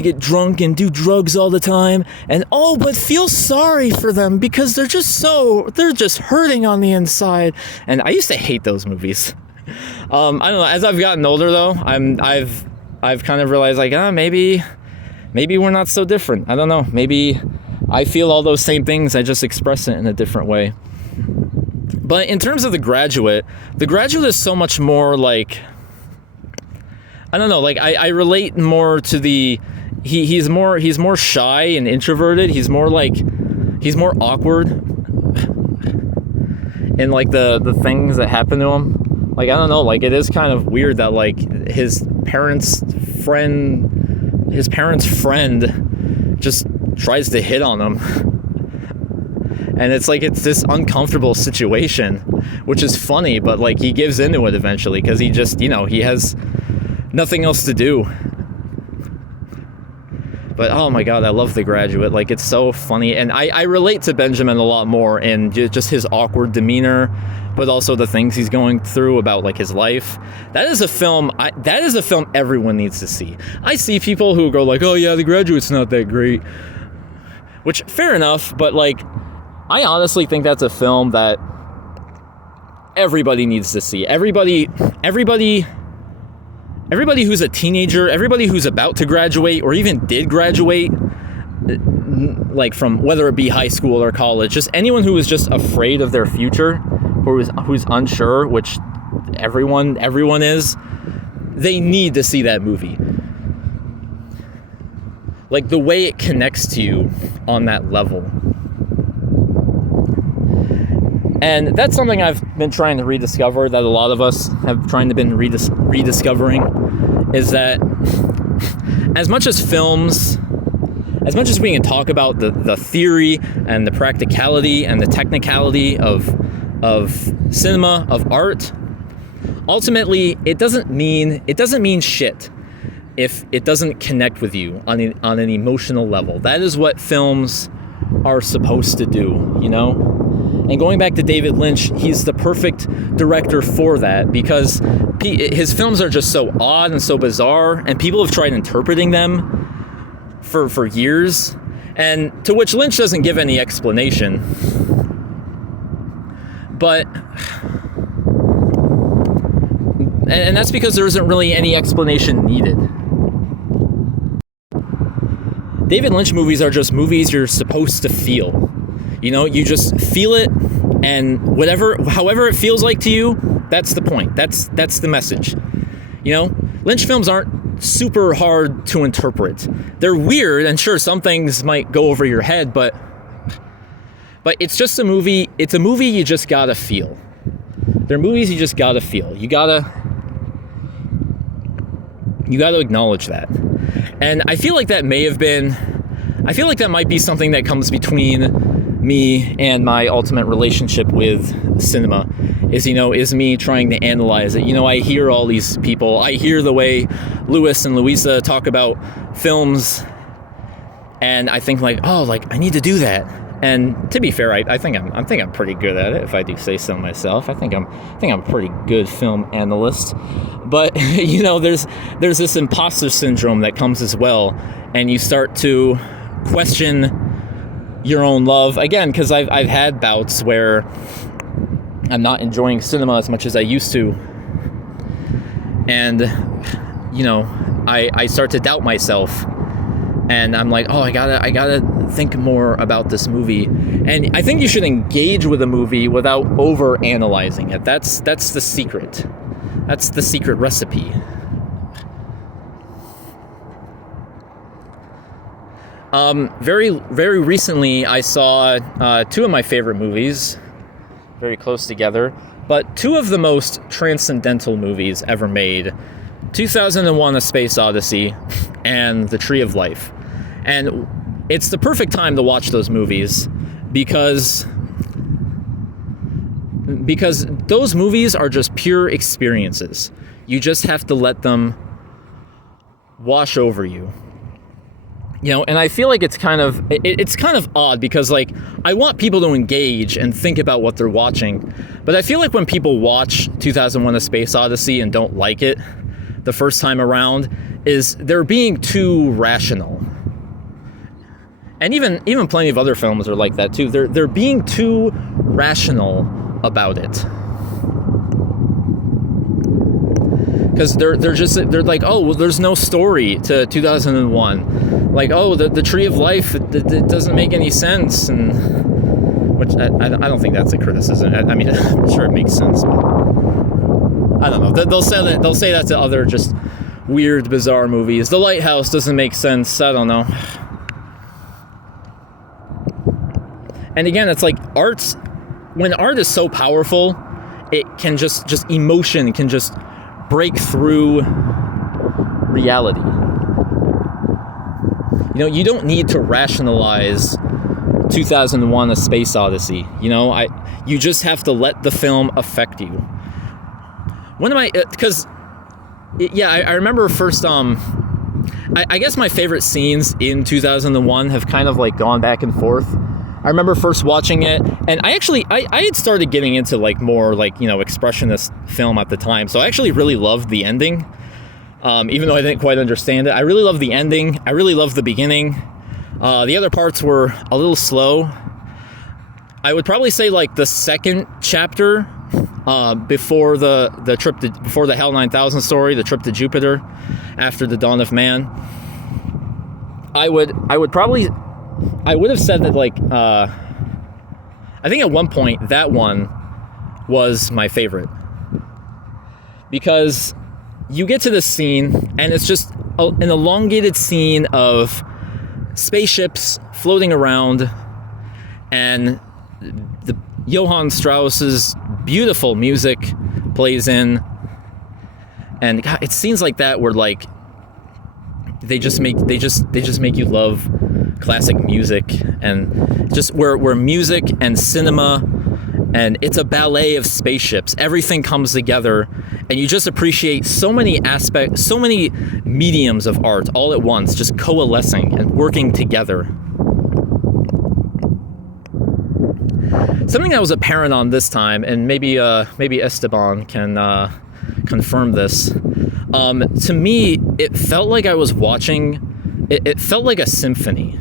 get drunk and do drugs all the time and but feel sorry for them because they're just hurting on the inside. And I used to hate those movies. I don't know, as I've gotten older though, I've kind of realized like maybe we're not so different. I don't know, maybe I feel all those same things, I just express it in a different way. But in terms of The Graduate is so much more like, I don't know, like I relate more to he's more shy and introverted. He's more awkward in like the things that happen to him. Like, I don't know, like it is kind of weird that like his parents' friend just tries to hit on him. And it's like, it's this uncomfortable situation, which is funny, but like he gives into it eventually because he just, he has nothing else to do. But oh my God, I love The Graduate. Like, it's so funny. And I relate to Benjamin a lot more in just his awkward demeanor, but also the things he's going through about like his life. That is a film everyone needs to see. I see people who go like, oh yeah, The Graduate's not that great. Which, fair enough, but like, I honestly think that's a film that everybody needs to see. Everybody who's a teenager, everybody who's about to graduate or even did graduate, like from whether it be high school or college, just anyone who is just afraid of their future or who's unsure, which everyone is, they need to see that movie. Like the way it connects to you on that level. And that's something I've been trying to rediscover, that a lot of us have been rediscovering, is that as much as we can talk about the theory and the practicality and the technicality of cinema, of art, ultimately it doesn't mean shit if it doesn't connect with you on an emotional level. That is what films are supposed to do, And going back to David Lynch, he's the perfect director for that because his films are just so odd and so bizarre, and people have tried interpreting them for years, and to which Lynch doesn't give any explanation. But and that's because there isn't really any explanation needed. David Lynch movies are just movies you're supposed to feel. You just feel it, and however it feels like to you, that's the point. That's the message. Lynch films aren't super hard to interpret. They're weird, and sure, some things might go over your head, but it's just a movie. It's a movie you just gotta feel. They're movies you just gotta feel. You gotta acknowledge that. And I feel like that might be something that comes between me and my ultimate relationship with cinema, is me trying to analyze it. I hear all these people. I hear the way Louis and Louisa talk about films, and I think like, oh, like I need to do that. And to be fair, I think I'm pretty good at it, if I do say so myself. I think I'm a pretty good film analyst. But there's this imposter syndrome that comes as well, and you start to question your own love again, because I've had bouts where I'm not enjoying cinema as much as I used to, and I start to doubt myself, and I'm like, oh, I gotta think more about this movie. And I think you should engage with a movie without over analyzing it. That's the secret. That's the secret recipe. Very, very recently, I saw two of my favorite movies, very close together, but two of the most transcendental movies ever made: 2001: A Space Odyssey and The Tree of Life. And it's the perfect time to watch those movies because those movies are just pure experiences. You just have to let them wash over you. And I feel like it's kind of odd because, like, I want people to engage and think about what they're watching. But I feel like when people watch 2001: A Space Odyssey and don't like it the first time around, is they're being too rational. And even plenty of other films are like that too. They're being too rational about it. Because they're like, oh, well, there's no story to 2001. Like, oh, the Tree of Life, it doesn't make any sense, and which I don't think that's a criticism. I mean, I'm sure it makes sense, but I don't know. They'll say that to other just weird, bizarre movies. The Lighthouse doesn't make sense. I don't know. And again, it's like when art is so powerful, it can just emotion can just break through reality. You don't need to rationalize 2001: A Space Odyssey. You just have to let the film affect you. I remember first, I guess my favorite scenes in 2001 have kind of like gone back and forth. I remember first watching it, and I had started getting into like more like, expressionist film at the time. So I actually really loved the ending. Even though I didn't quite understand it, I really loved the ending. I really loved the beginning. The other parts were a little slow. I would probably say like the second chapter, before before the HAL 9000 story, the trip to Jupiter, after the Dawn of Man. I would have said that, like, I think at one point that one was my favorite, because you get to this scene and it's just an elongated scene of spaceships floating around, and the Johann Strauss's beautiful music plays in, and God, it's scenes like that where like they just make you love classic music, and just where music and cinema, and it's a ballet of spaceships. Everything comes together, and you just appreciate so many aspects, so many mediums of art all at once, just coalescing and working together. Something that was apparent on this time, and maybe Esteban can confirm this. To me, it felt like I was watching. It felt like a symphony.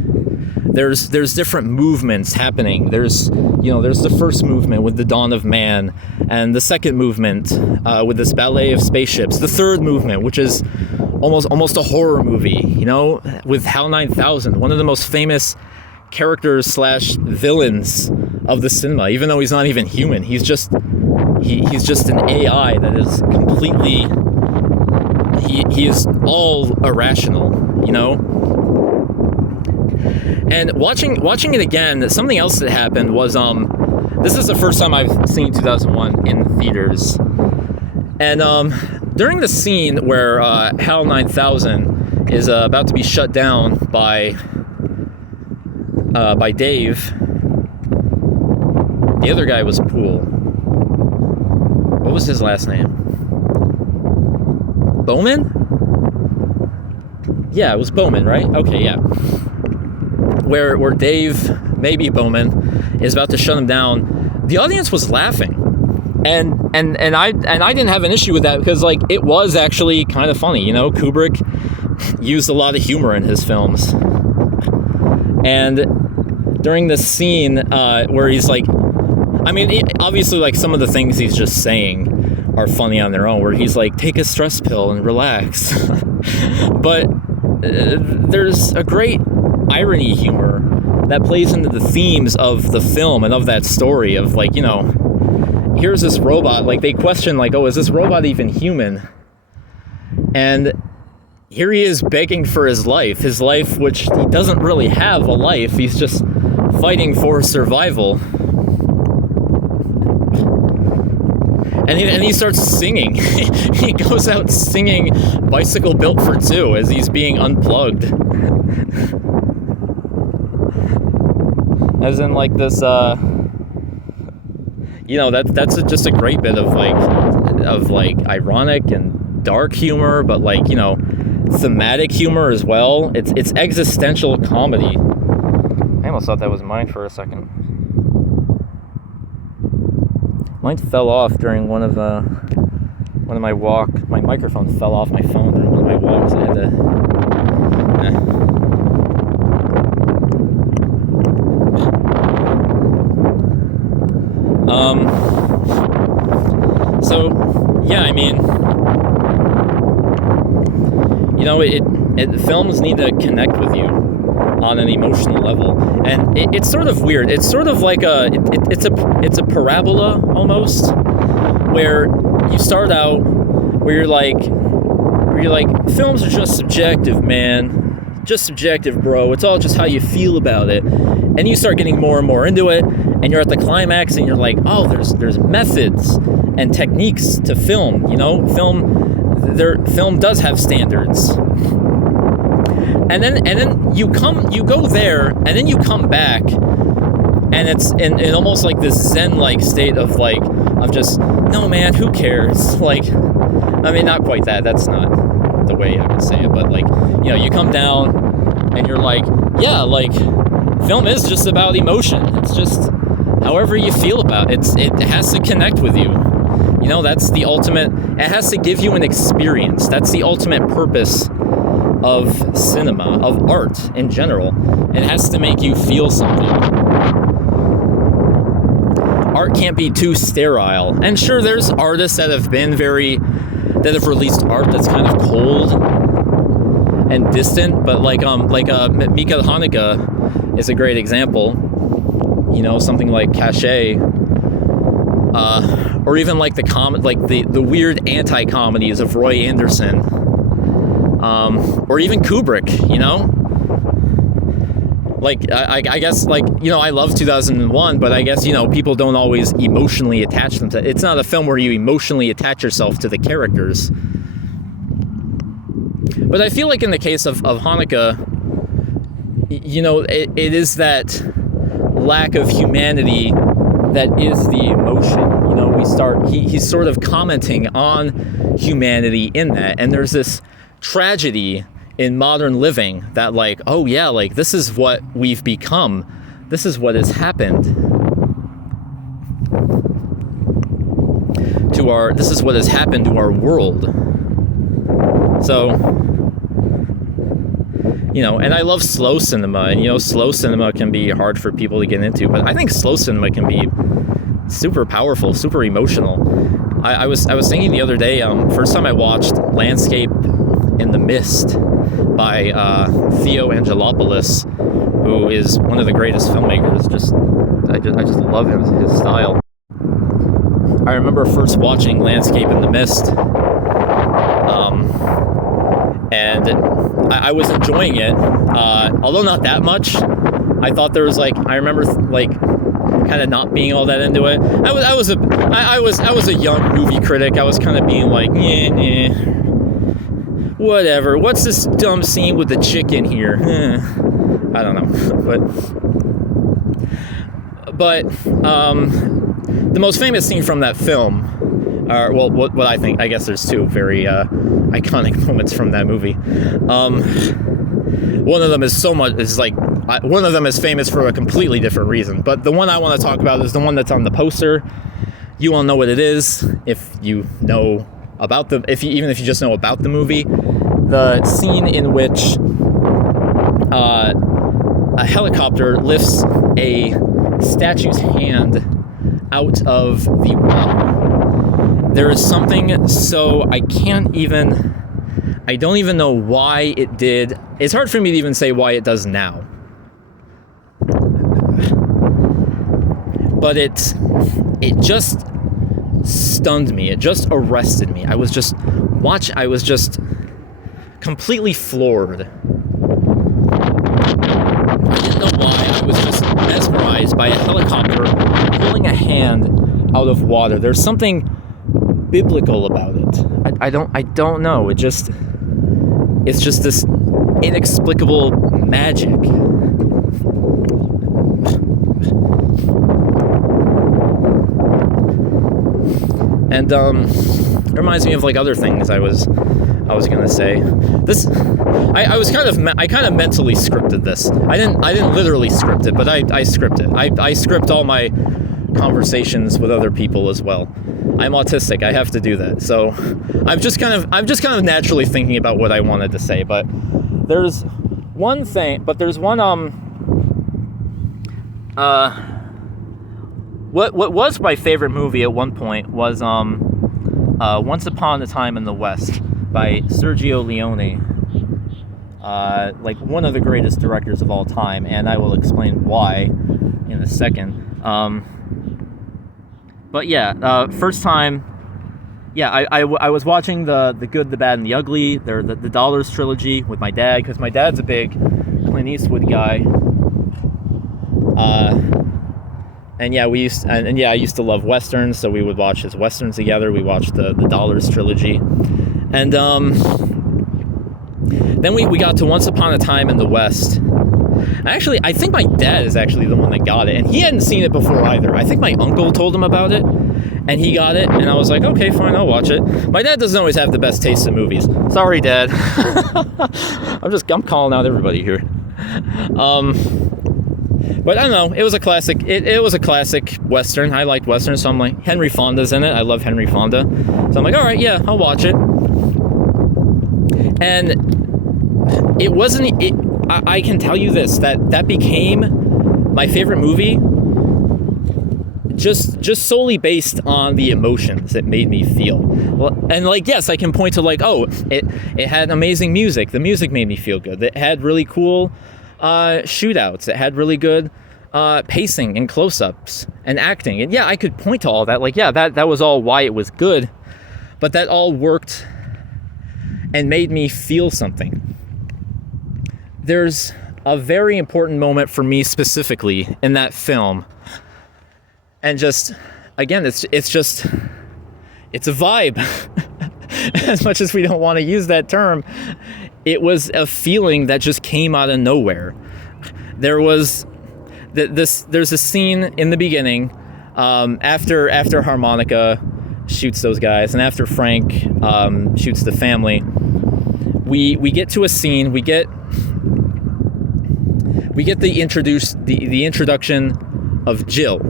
There's different movements happening. There's the first movement with the Dawn of Man, and the second movement with this ballet of spaceships. The third movement, which is almost a horror movie, with HAL 9000, one of the most famous characters / villains of the cinema. Even though he's not even human, he's just an AI that is completely. He is all irrational, And watching it again, something else that happened was this is the first time I've seen 2001 in theaters, and during the scene where HAL 9000 is about to be shut down by Dave, the other guy was Poole. What was his last name? Bowman? Yeah, it was Bowman, right? Okay, yeah. Where Dave, maybe Bowman, is about to shut him down. The audience was laughing. And I didn't have an issue with that because, like, it was actually kind of funny. You know, Kubrick used a lot of humor in his films. And during this scene where he's like, I mean, obviously, like, some of the things he's just saying are funny on their own, where he's like, take a stress pill and relax. But there's a great irony humor that plays into the themes of the film and of that story of, like, you know, here's this robot, like, they question, like, oh, is this robot even human? And here he is begging for his life, which he doesn't really have a life, he's just fighting for survival. And he starts singing. He goes out singing Bicycle Built for Two as he's being unplugged. As in, like, this, you know, that's just a great bit of ironic and dark humor, but, like, you know, thematic humor as well. It's existential comedy. I almost thought that was mine for a second. Mine fell off during one of my walk. My microphone fell off my phone during one of my walks. I had to. So yeah, I mean, you know, films need to connect with you on an emotional level, and it's sort of weird. It's sort of like it's a parabola almost, where you start out where you're like films are just subjective, man, just subjective, bro. It's all just how you feel about it, and you start getting more and more into it, and you're at the climax, and you're like, oh, there's methods and techniques to film. You know, film does have standards. And then you go there, and then you come back, and it's in almost like this Zen-like state of just, no, man, who cares? Like, I mean, not quite that. That's not the way I would say it, but, like, you know, you come down, and you're like, yeah, like, film is just about emotion. It's just however you feel about it. It has to connect with you. You know, that's the ultimate. It has to give you an experience. That's the ultimate purpose of cinema, of art in general. It has to make you feel something. Art can't be too sterile. And sure, there's artists that have released art that's kind of cold and distant, but like Mika Hanukkah is a great example. You know, something like Cachet, or even like the weird anti-comedies of Roy Anderson. Or even Kubrick, you know? Like, I guess, like, you know, I love 2001, but I guess, you know, people don't always emotionally attach them to it. It's not a film where you emotionally attach yourself to the characters. But I feel like in the case of Hanukkah, you know, it is that lack of humanity that is the emotion. You know, he's sort of commenting on humanity in that, and there's this tragedy in modern living that, like, oh yeah, like, this is what we've become, this is what has happened to our world. So, you know, and I love slow cinema, and, you know, slow cinema can be hard for people to get into, but I think slow cinema can be super powerful, super emotional. I was thinking the other day, first time I watched Landscape in the Mist by Theo Angelopoulos, who is one of the greatest filmmakers. I just love his style. I remember first watching Landscape in the Mist, and I was enjoying it, although not that much. I thought there was, like, I remember, like, kind of not being all that into it. I was a young movie critic. I was kind of being like, yeah, whatever. What's this dumb scene with the chicken here? I don't know, but the most famous scene from that film Or, well, what I think. I guess there's two very iconic moments from that movie. One of them is one of them is famous for a completely different reason. But the one I want to talk about is the one that's on the poster. You all know what it is if you know about even if you just know about the movie. The scene in which a helicopter lifts a statue's hand out of the water. There is something so I don't even know why it did. It's hard for me to even say why it does now. But it just stunned me. It just arrested me. I was just completely floored. I didn't know why. I was just mesmerized by a helicopter pulling a hand out of water. There's something biblical about it. I don't know. It's just this inexplicable magic. And it reminds me of like other things I was gonna say. This I kind of mentally scripted this. I didn't literally script it, but I script it. I script all my conversations with other people as well. I'm autistic. I have to do that. So I'm just kind of naturally thinking about what I wanted to say. But there's one what was my favorite movie at one point was Once Upon a Time in the West by Sergio Leone. Like one of the greatest directors of all time, and I will explain why in a second. But yeah, first time, yeah, I was watching the Good, the Bad, and the Ugly, the Dollars trilogy with my dad, because my dad's a big Clint Eastwood guy. And yeah, I used to love westerns, so we would watch his westerns together. We watched the Dollars trilogy, and then we got to Once Upon a Time in the West. Actually, I think my dad is actually the one that got it, and he hadn't seen it before either. I think my uncle told him about it, and he got it, and I was like, okay, fine, I'll watch it. My dad doesn't always have the best taste in movies. Sorry, Dad. I'm calling out everybody here. But I don't know, it was a classic. It was a classic Western. I liked Westerns, so I'm like, Henry Fonda's in it. I love Henry Fonda. So I'm like, all right, yeah, I'll watch it. And I can tell you this, that became my favorite movie just solely based on the emotions it made me feel. Well, and like, yes, I can point to like, oh, it had amazing music. The music made me feel good. It had really cool shootouts. It had really good pacing and close-ups and acting. And yeah, I could point to all that. Like, yeah, that was all why it was good. But that all worked and made me feel something. There's a very important moment for me specifically in that film. And just, again, it's a vibe. As much as we don't want to use that term, it was a feeling that just came out of nowhere. There's a scene in the beginning, after Harmonica shoots those guys, and after Frank shoots the family, we get to a scene. We get the introduction of Jill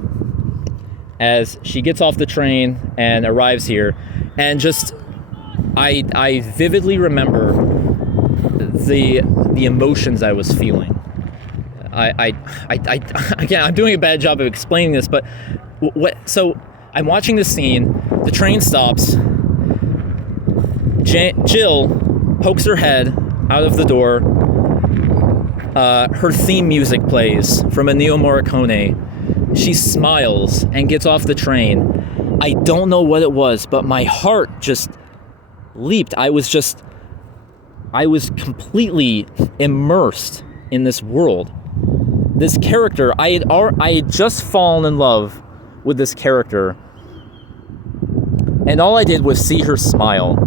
as she gets off the train and arrives here, and just I vividly remember the emotions I was feeling. Again, I'm doing a bad job of explaining this, but so I'm watching this scene. The train stops. Jill pokes her head out of the door. Her theme music plays from Ennio Morricone. She smiles and gets off the train. I don't know what it was, but my heart just leaped. I was completely immersed in this world. This character, I had just fallen in love with this character, and all I did was see her smile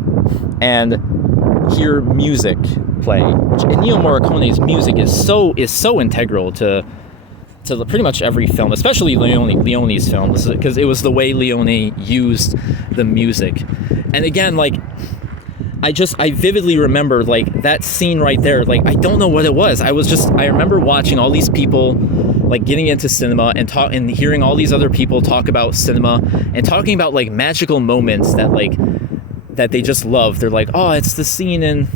and hear music play. Which Ennio Morricone's music is so integral to to pretty much every film, especially Leone's films, because it was the way Leone used the music. And again, like, I vividly remember, like, that scene right there. Like, I don't know what it was. I remember watching all these people, like, getting into cinema and hearing all these other people talk about cinema and talking about, like, magical moments that they just love. They're like, oh, it's the scene in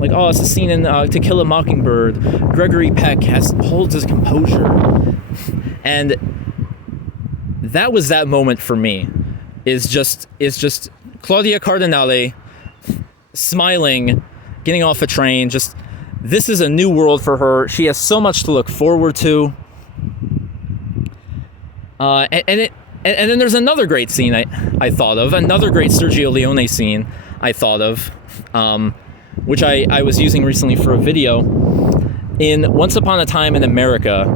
To Kill a Mockingbird. Gregory Peck holds his composure. And that was that moment for me. Is just Claudia Cardinale smiling, getting off a train. Just, this is a new world for her. She has so much to look forward to. And then there's another great scene I thought of, another great Sergio Leone scene I thought of, which I was using recently for a video. In Once Upon a Time in America,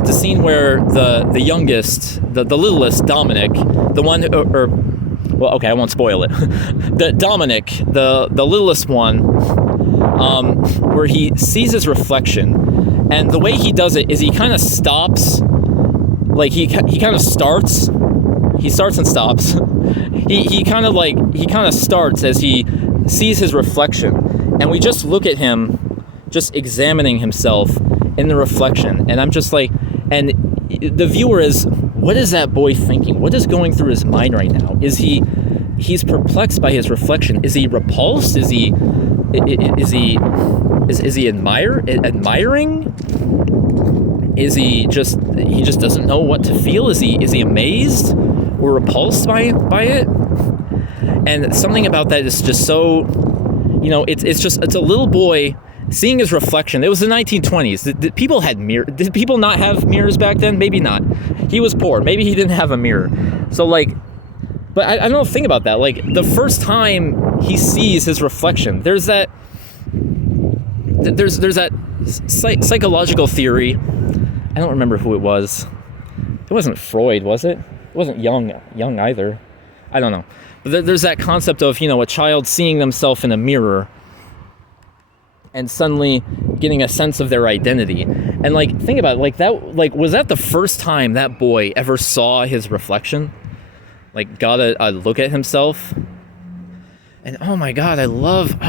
it's a scene where the youngest, the littlest Dominic, the one well, okay, I won't spoil it. The Dominic, the littlest one, where he sees his reflection, and the way he does it is he kind of stops, like he kind of starts. He starts and stops. He kind of starts as he sees his reflection, and we just look at him, just examining himself in the reflection, and I'm just like, and the viewer is, what is that boy thinking? What is going through his mind right now? He's perplexed by his reflection? Is he repulsed? Is he admiring? Is he just doesn't know what to feel? Is he amazed or repulsed by it? And something about that is just so, it's a little boy seeing his reflection. It was the 1920s. Did people had mirror? Did people not have mirrors back then? Maybe not. He was poor. Maybe he didn't have a mirror. So, like, but I don't think about that. Like, the first time he sees his reflection, there's that psychological theory. I don't remember who it was. It wasn't Freud, was it? It wasn't Jung either. I don't know. But there's that concept of, a child seeing themselves in a mirror and suddenly getting a sense of their identity. And, like, think about it, like, that, like, was that the first time that boy ever saw his reflection? Like, got a look at himself? And, oh my God, I love,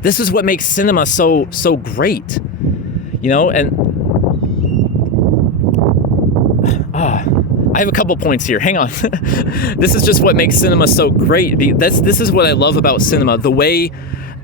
this is what makes cinema so great, and, I have a couple points here. Hang on. This is just what makes cinema so great. This is what I love about cinema. The way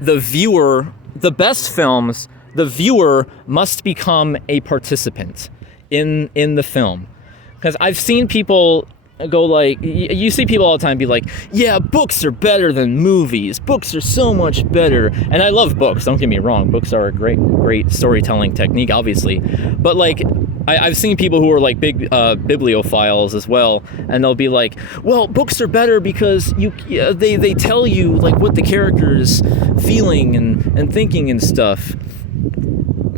the viewer, the best films, the viewer must become a participant in the film. Because I've seen people go like, you see people all the time be like, yeah, books are better than movies. Books are so much better. And I love books, don't get me wrong. Books are a great storytelling technique, obviously. But, like, I've seen people who are like big bibliophiles as well, and they'll be like, well, books are better because they tell you, like, what the character's feeling and thinking and stuff.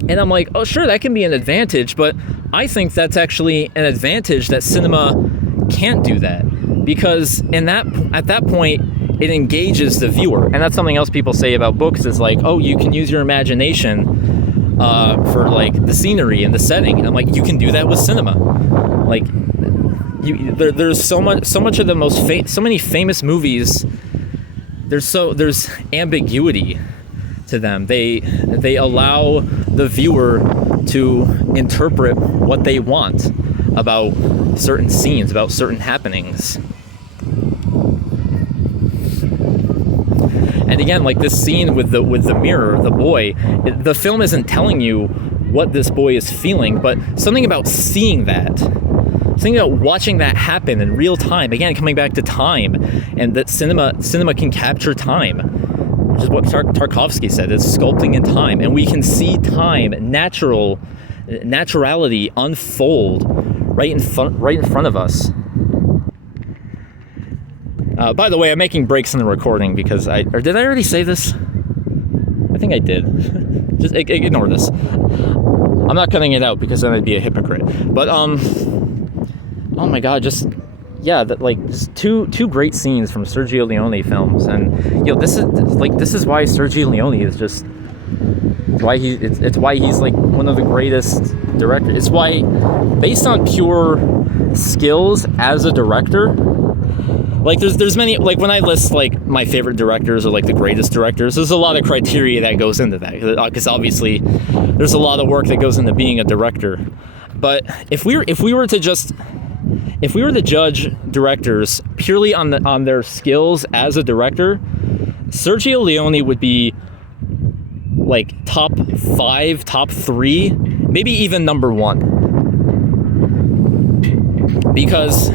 And I'm like, oh, sure, that can be an advantage, but I think that's actually an advantage that cinema can't do that, because at that point it engages the viewer. And that's something else people say about books is like, oh, you can use your imagination for, like, the scenery and the setting. And I'm like, you can do that with cinema. Like, there's so much of the so many famous movies. There's ambiguity to them. They allow the viewer to interpret what they want about certain scenes, about certain happenings. And again, like this scene with the mirror, the boy, the film isn't telling you what this boy is feeling, but something about seeing that, something about watching that happen in real time. Again, coming back to time, and that cinema can capture time, which is what Tarkovsky said. It's sculpting in time, and we can see time, naturality unfold right in front of us. By the way, I'm making breaks in the recording because did I already say this? I think I did. Just ignore this. I'm not cutting it out because then I'd be a hypocrite. But oh my God, just two great scenes from Sergio Leone films, and this is why Sergio Leone is just It's why he's like one of the greatest directors. It's why, based on pure skills as a director, like there's many, like when I list like my favorite directors or like the greatest directors, there's a lot of criteria that goes into that, because obviously there's a lot of work that goes into being a director. But if we were to judge directors purely on their skills as a director, Sergio Leone would be like top 5, top 3, maybe even number 1, because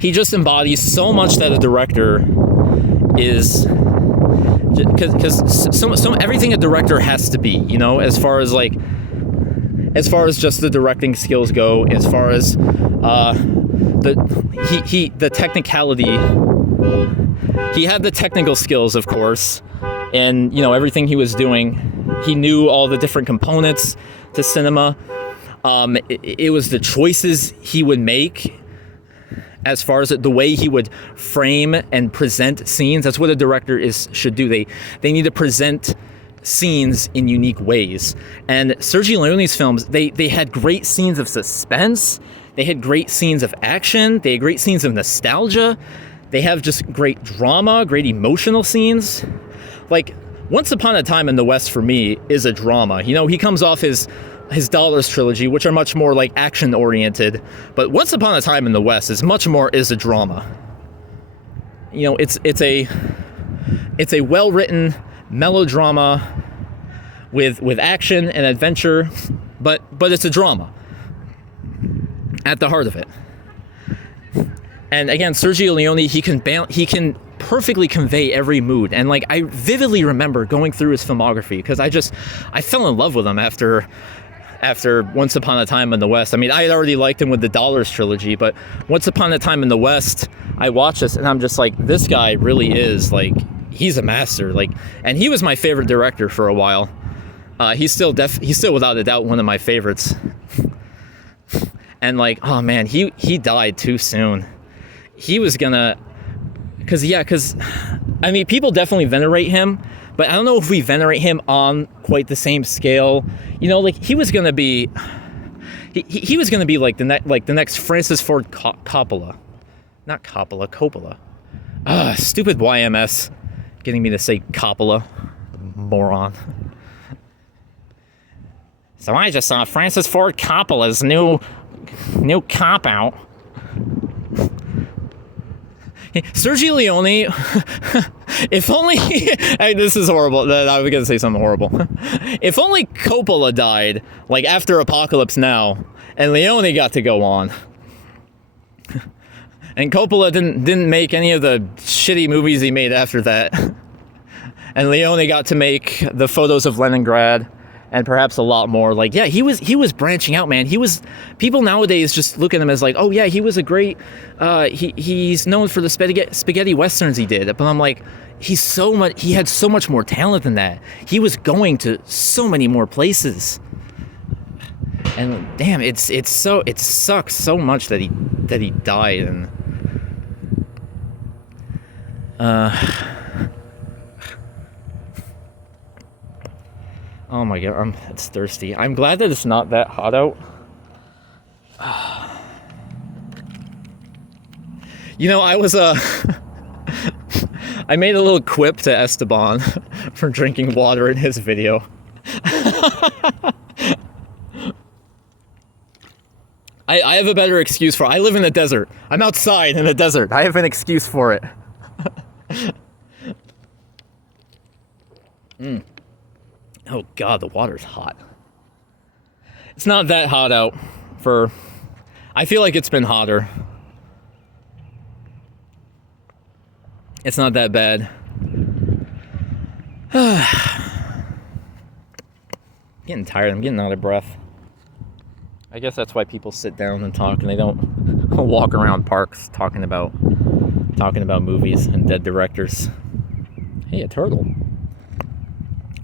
he just embodies so much that a director is, because so everything a director has to be, you know, as far as just the directing skills go, as far as the technicality. He had the technical skills, of course, and you know, everything he was doing, he knew all the different components to cinema. It was the choices he would make, as far as the way he would frame and present scenes. That's what a director should do. They need to present scenes in unique ways. And Sergio Leone's films, they had great scenes of suspense. They had great scenes of action. They had great scenes of nostalgia. They have just great drama, great emotional scenes. Like, Once Upon a Time in the West, for me, is a drama. You know, he comes off his Dollars trilogy, which are much more like action oriented, but Once Upon a Time in the West is a drama. You know, it's a well written melodrama with action and adventure, but it's a drama at the heart of it. And again, Sergio Leone, he can perfectly convey every mood. And like, I vividly remember going through his filmography, because I fell in love with him after Once Upon a Time in the West. I mean, I had already liked him with the Dollars trilogy, but Once Upon a Time in the West, I watched this and I'm just like, this guy really is like, he's a master. Like, and he was my favorite director for a while. He's still without a doubt one of my favorites. And like, oh man, he died too soon. He was gonna, because I mean, people definitely venerate him, but I don't know if we venerate him on quite the same scale. You know, like he was gonna be like the next Francis Ford Coppola, not Coppola, Coppola. Stupid YMS, getting me to say Coppola, moron. So I just saw Francis Ford Coppola's new cop-out. Sergio Leone, if only, this is horrible, I was going to say something horrible. If only Coppola died, like after Apocalypse Now, and Leone got to go on. And Coppola didn't make any of the shitty movies he made after that. And Leone got to make The Photos of Leningrad, and perhaps a lot more. Like, yeah, he was branching out, man. People nowadays just look at him as like, oh yeah, he was a great, he's known for the spaghetti westerns he did. But I'm like, he had so much more talent than that. He was going to so many more places. And damn, it sucks so much that he died. And oh my god, it's thirsty. I'm glad that it's not that hot out. You know, I made a little quip to Esteban for drinking water in his video. I have a better excuse for it. I live in the desert. I'm outside in the desert. I have an excuse for it. Oh god, the water's hot. It's not that hot out I feel like it's been hotter. It's not that bad. Getting tired, I'm getting out of breath. I guess that's why people sit down and talk and they don't walk around parks talking about movies and dead directors. Hey, a turtle.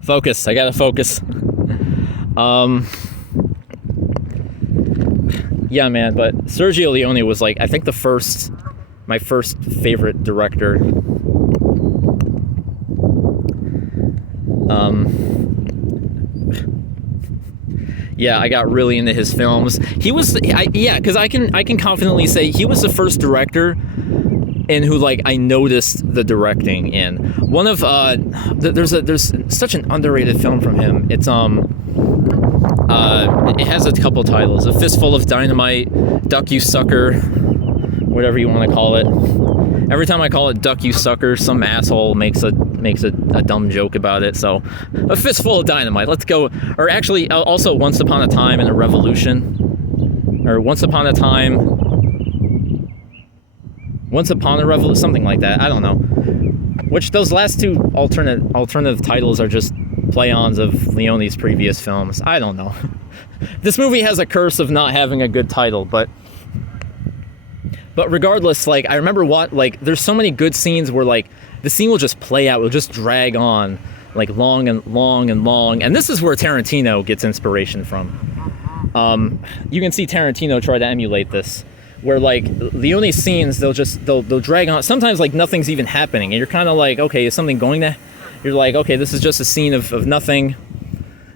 Focus, I gotta focus. Yeah, man, but Sergio Leone was like, I think my first favorite director. yeah, I got really into his films. He was, because I can confidently say he was the first director in who like I noticed the directing in. One of there's such an underrated film from him. It's it has a couple titles: A Fistful of Dynamite, Duck You Sucker, whatever you want to call it. Every time I call it Duck You Sucker, some asshole makes a dumb joke about it. So, A Fistful of Dynamite. Let's go. Or actually, also Once Upon a Time in a Revolution, or Once Upon a Revolution, something like that. I don't know. Which those last two alternative titles are just play-ons of Leone's previous films. I don't know. This movie has a curse of not having a good title, but regardless, like, I remember there's so many good scenes where, like, the scene will just play out, will just drag on, like, long and long and long. And this is where Tarantino gets inspiration from. You can see Tarantino try to emulate this, where, like, Leone's scenes, they'll drag on. Sometimes, like, nothing's even happening, and you're kind of like, okay, is something going to... You're like, okay, this is just a scene of nothing.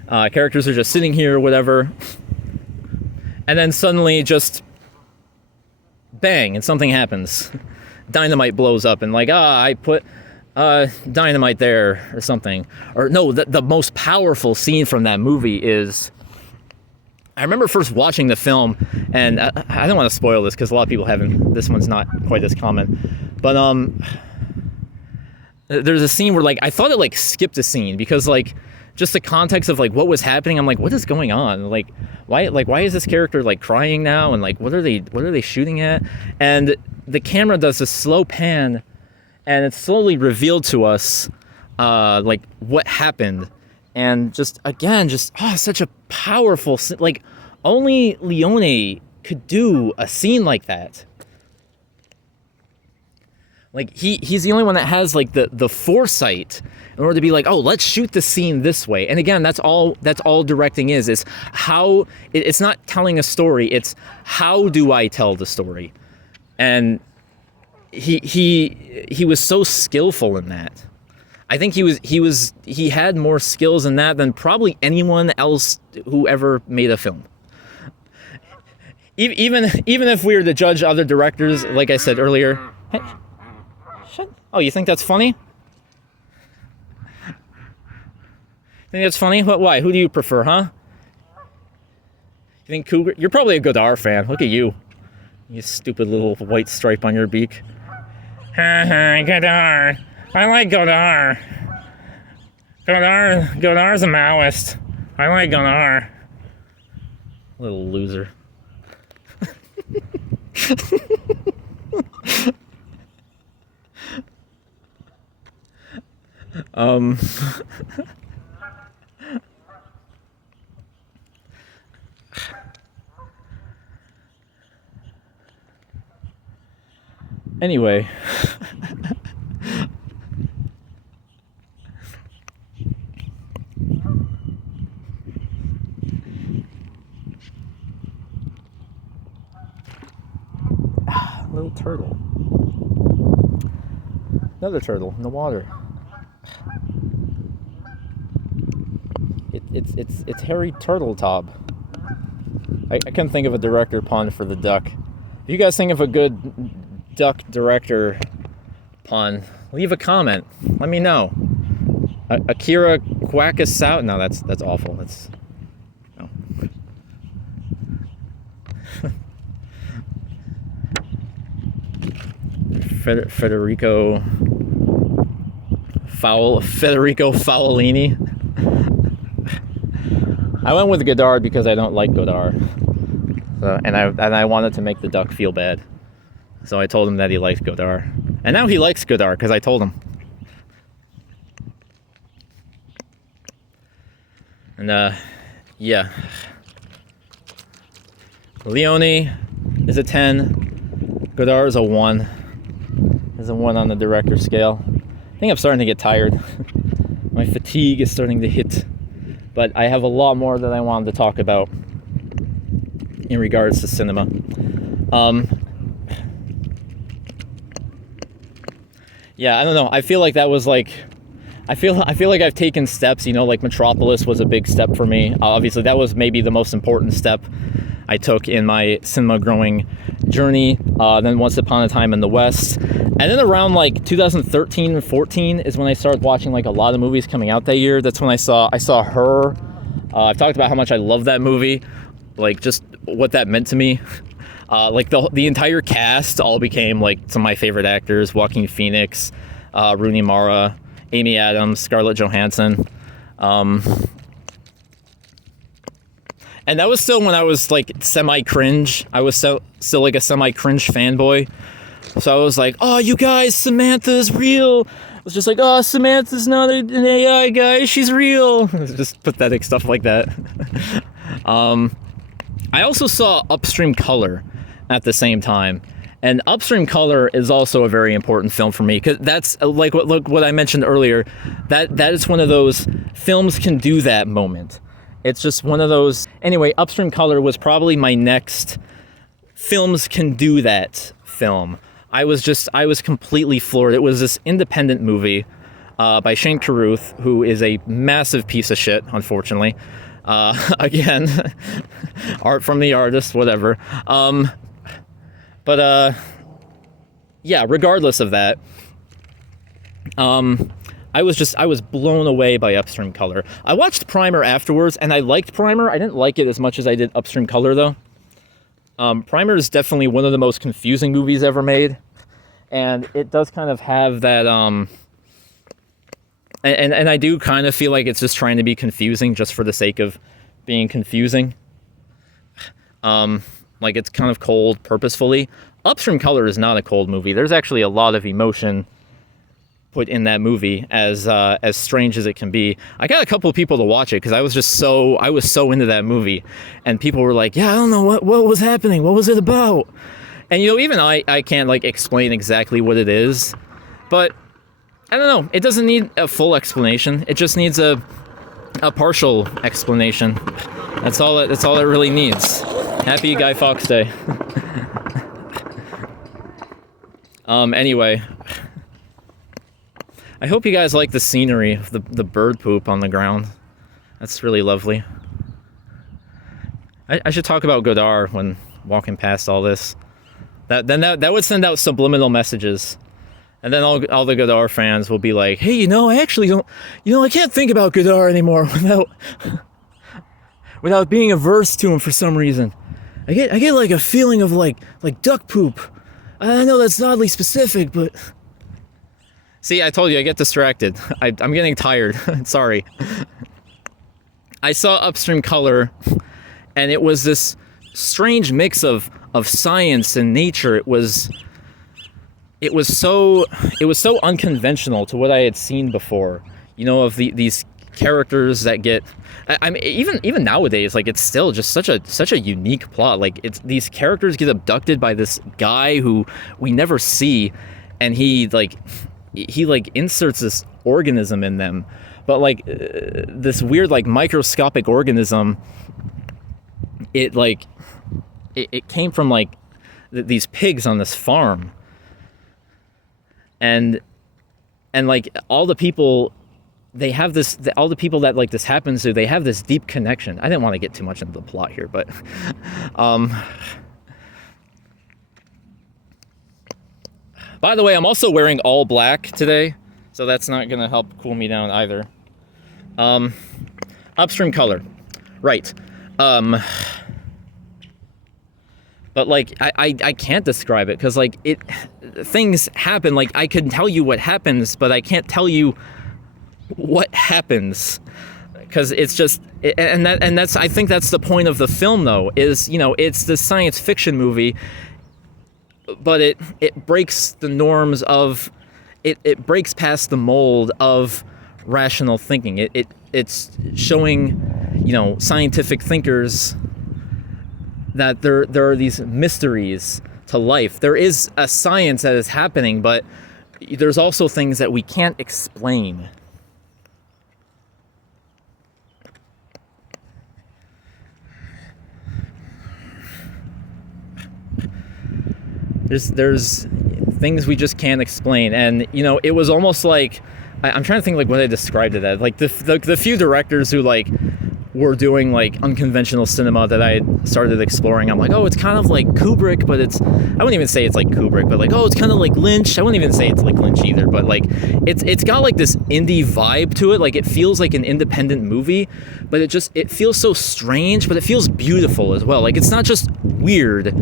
Characters are just sitting here or whatever. And then suddenly just... bang, and something happens. Dynamite blows up, and like, I put dynamite there, or something. Or no, the most powerful scene from that movie is... I remember first watching the film, and I don't want to spoil this, because a lot of people haven't... This one's not quite as common. But, there's a scene where, like, I thought it, like, skipped a scene, because, like, just the context of, like, what was happening, I'm like, what is going on? Like, why is this character, like, crying now? And, like, what are they shooting at? And the camera does a slow pan, and it's slowly revealed to us, like, what happened. And just, again, such a powerful, like, only Leone could do a scene like that. Like, he's the only one that has, like, the foresight in order to be like, oh, let's shoot the scene this way. And again, that's all directing is how... It's not telling a story, it's how do I tell the story? And he was so skillful in that. I think he had more skills in that than probably anyone else who ever made a film. Even if we were to judge other directors, like I said earlier... Hey, oh, you think that's funny? Think that's funny? What? Why? Who do you prefer, huh? You think Cougar? You're probably a Godard fan. Look at you. You stupid little white stripe on your beak. Godard. I like Godard. Godard's a Maoist. I like Godard. Little loser. Anyway. Little turtle. Another turtle in the water. It's Harry Turtletop. I couldn't think of a director pun for the duck. If you guys think of a good duck director pun, leave a comment. Let me know. Akira Quackasau. No, that's awful. That's no. Federico Faulini. I went with Godard because I don't like Godard, and I wanted to make the duck feel bad, so I told him that he liked Godard, and now he likes Godard because I told him. And yeah, Leone is a 10, Godard is a 1. Is a 1 on the director scale. I think I'm starting to get tired. My fatigue is starting to hit. But I have a lot more that I wanted to talk about in regards to cinema. Yeah, I don't know. I feel like that was like I feel like I've taken steps, like Metropolis was a big step for me. Obviously, that was maybe the most important step I took in my cinema growing journey. Then Once Upon a Time in the West. And then around like 2013 and 14 is when I started watching like a lot of movies coming out that year. That's when I saw Her. I've talked about how much I love that movie, like just what that meant to me. Like the entire cast all became like some of my favorite actors: Joaquin Phoenix, Rooney Mara, Amy Adams, Scarlett Johansson. And that was still when I was like semi-cringe. I was still like a semi-cringe fanboy. So I was like, oh, you guys, Samantha's real. I was just like, oh, Samantha's not an AI guy. She's real. Just pathetic stuff like that. I also saw Upstream Color at the same time. And Upstream Color is also a very important film for me, because that's like what I mentioned earlier. That is one of those films can do that moment. It's just one of those. Anyway, Upstream Color was probably my next films can do that film. I was completely floored. It was this independent movie by Shane Carruth, who is a massive piece of shit, unfortunately. Again, art from the artist, whatever. But yeah, regardless of that, I was blown away by Upstream Color. I watched Primer afterwards, and I liked Primer. I didn't like it as much as I did Upstream Color, though. Primer is definitely one of the most confusing movies ever made, and it does kind of have that, and I do kind of feel like it's just trying to be confusing just for the sake of being confusing. Like it's kind of cold purposefully. Upstream Color is not a cold movie. There's actually a lot of emotion put in that movie, as strange as it can be. I got a couple of people to watch it because I was so into that movie, and people were like, yeah, I don't know what was happening, what was it about? And even I can't like explain exactly what it is, but I don't know, it doesn't need a full explanation. It just needs a partial explanation. That's all it really needs. Happy Guy Fawkes Day. Anyway, I hope you guys like the scenery of the bird poop on the ground. That's really lovely. I should talk about Godard when walking past all this. That would send out subliminal messages. And then all the Godard fans will be like, hey, I actually don't, I can't think about Godard anymore without being averse to him for some reason. I get like a feeling of like duck poop. I know that's oddly specific, but... See, I told you, I get distracted. I'm getting tired. Sorry. I saw Upstream Color, and it was this strange mix of science and nature. It was so unconventional to what I had seen before. Of these characters that get... I mean, even nowadays, like, it's still just such a unique plot. Like, it's these characters get abducted by this guy who we never see, and he inserts this organism in them, but like this weird like microscopic organism. It came from like these pigs on this farm, and like all the people. They have this, all the people that like this happens to, they have this deep connection. I didn't want to get too much into the plot here, but by the way, I'm also wearing all black today, so that's not going to help cool me down either. Upstream Color. Right. But like, I can't describe it, because like things happen. Like, I can tell you what happens, but I can't tell you what happens, because it's just, and that's I think that's the point of the film, though, is it's the science fiction movie, but it breaks the norms of it breaks past the mold of rational thinking. It's showing scientific thinkers that there are these mysteries to life. There is a science that is happening, but there's also things that we can't explain. There's things we just can't explain. And, you know, it was almost like, I'm trying to think like what I described it as. Like the few directors who like were doing like unconventional cinema that I started exploring, I'm like, oh, it's kind of like Kubrick, but I wouldn't even say it's like Kubrick, but like, oh, it's kind of like Lynch. I wouldn't even say it's like Lynch either, but like it's got like this indie vibe to it. Like it feels like an independent movie, but it feels so strange, but it feels beautiful as well. Like it's not just weird.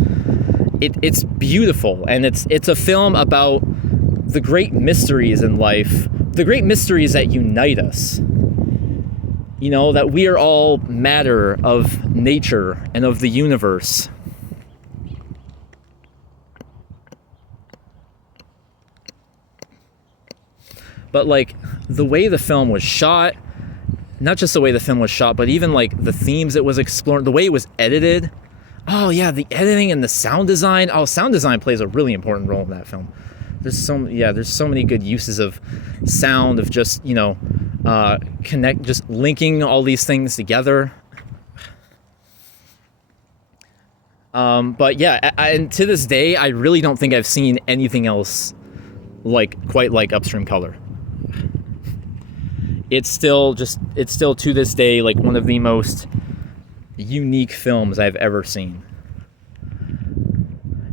It's beautiful, and it's a film about the great mysteries in life, the great mysteries that unite us. You know, that we are all matter of nature and of the universe. But like the way the film was shot, not just the way the film was shot, but even like the themes it was exploring, the way it was edited. Oh yeah, the editing and the sound design. Oh, sound design plays a really important role in that film. There's so many good uses of sound, of just, you know, just linking all these things together. But yeah, and to this day, I really don't think I've seen anything else quite like Upstream Color. It's still to this day like one of the most unique films I've ever seen,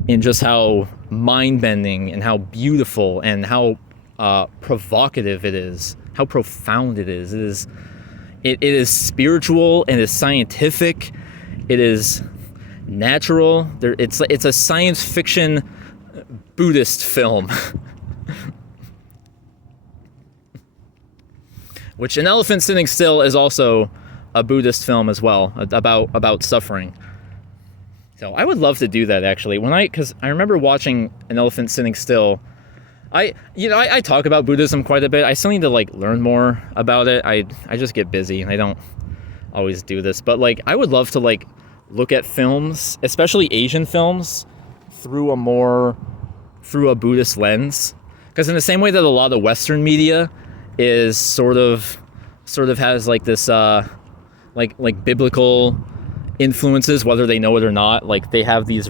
in just how mind-bending and how beautiful and how provocative it is, how profound it is. It is spiritual, and it is scientific, it is natural. It's a science fiction Buddhist film. Which An Elephant Sitting Still is also a Buddhist film as well, about suffering. So I would love to do that, actually. Because I remember watching An Elephant Sitting Still. I talk about Buddhism quite a bit. I still need to like learn more about it. I just get busy and I don't always do this. But like I would love to like look at films, especially Asian films, through a Buddhist lens. Because in the same way that a lot of Western media is sort of has like this like biblical influences, whether they know it or not. Like they have these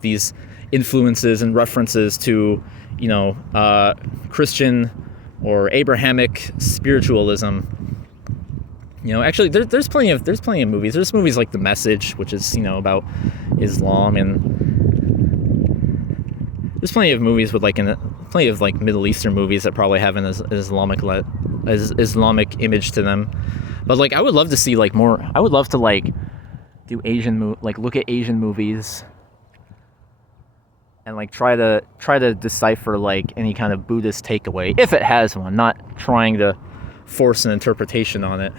these influences and references to, you know, Christian or Abrahamic spiritualism. You know, actually, there's plenty of movies. There's movies like The Message, which is, you know, about Islam, and there's plenty of movies with plenty of like Middle Eastern movies that probably have an Islamic image to them. But like, I would love to see like more. I would love to like do look at Asian movies and like try to decipher like any kind of Buddhist takeaway, if it has one. Not trying to force an interpretation on it.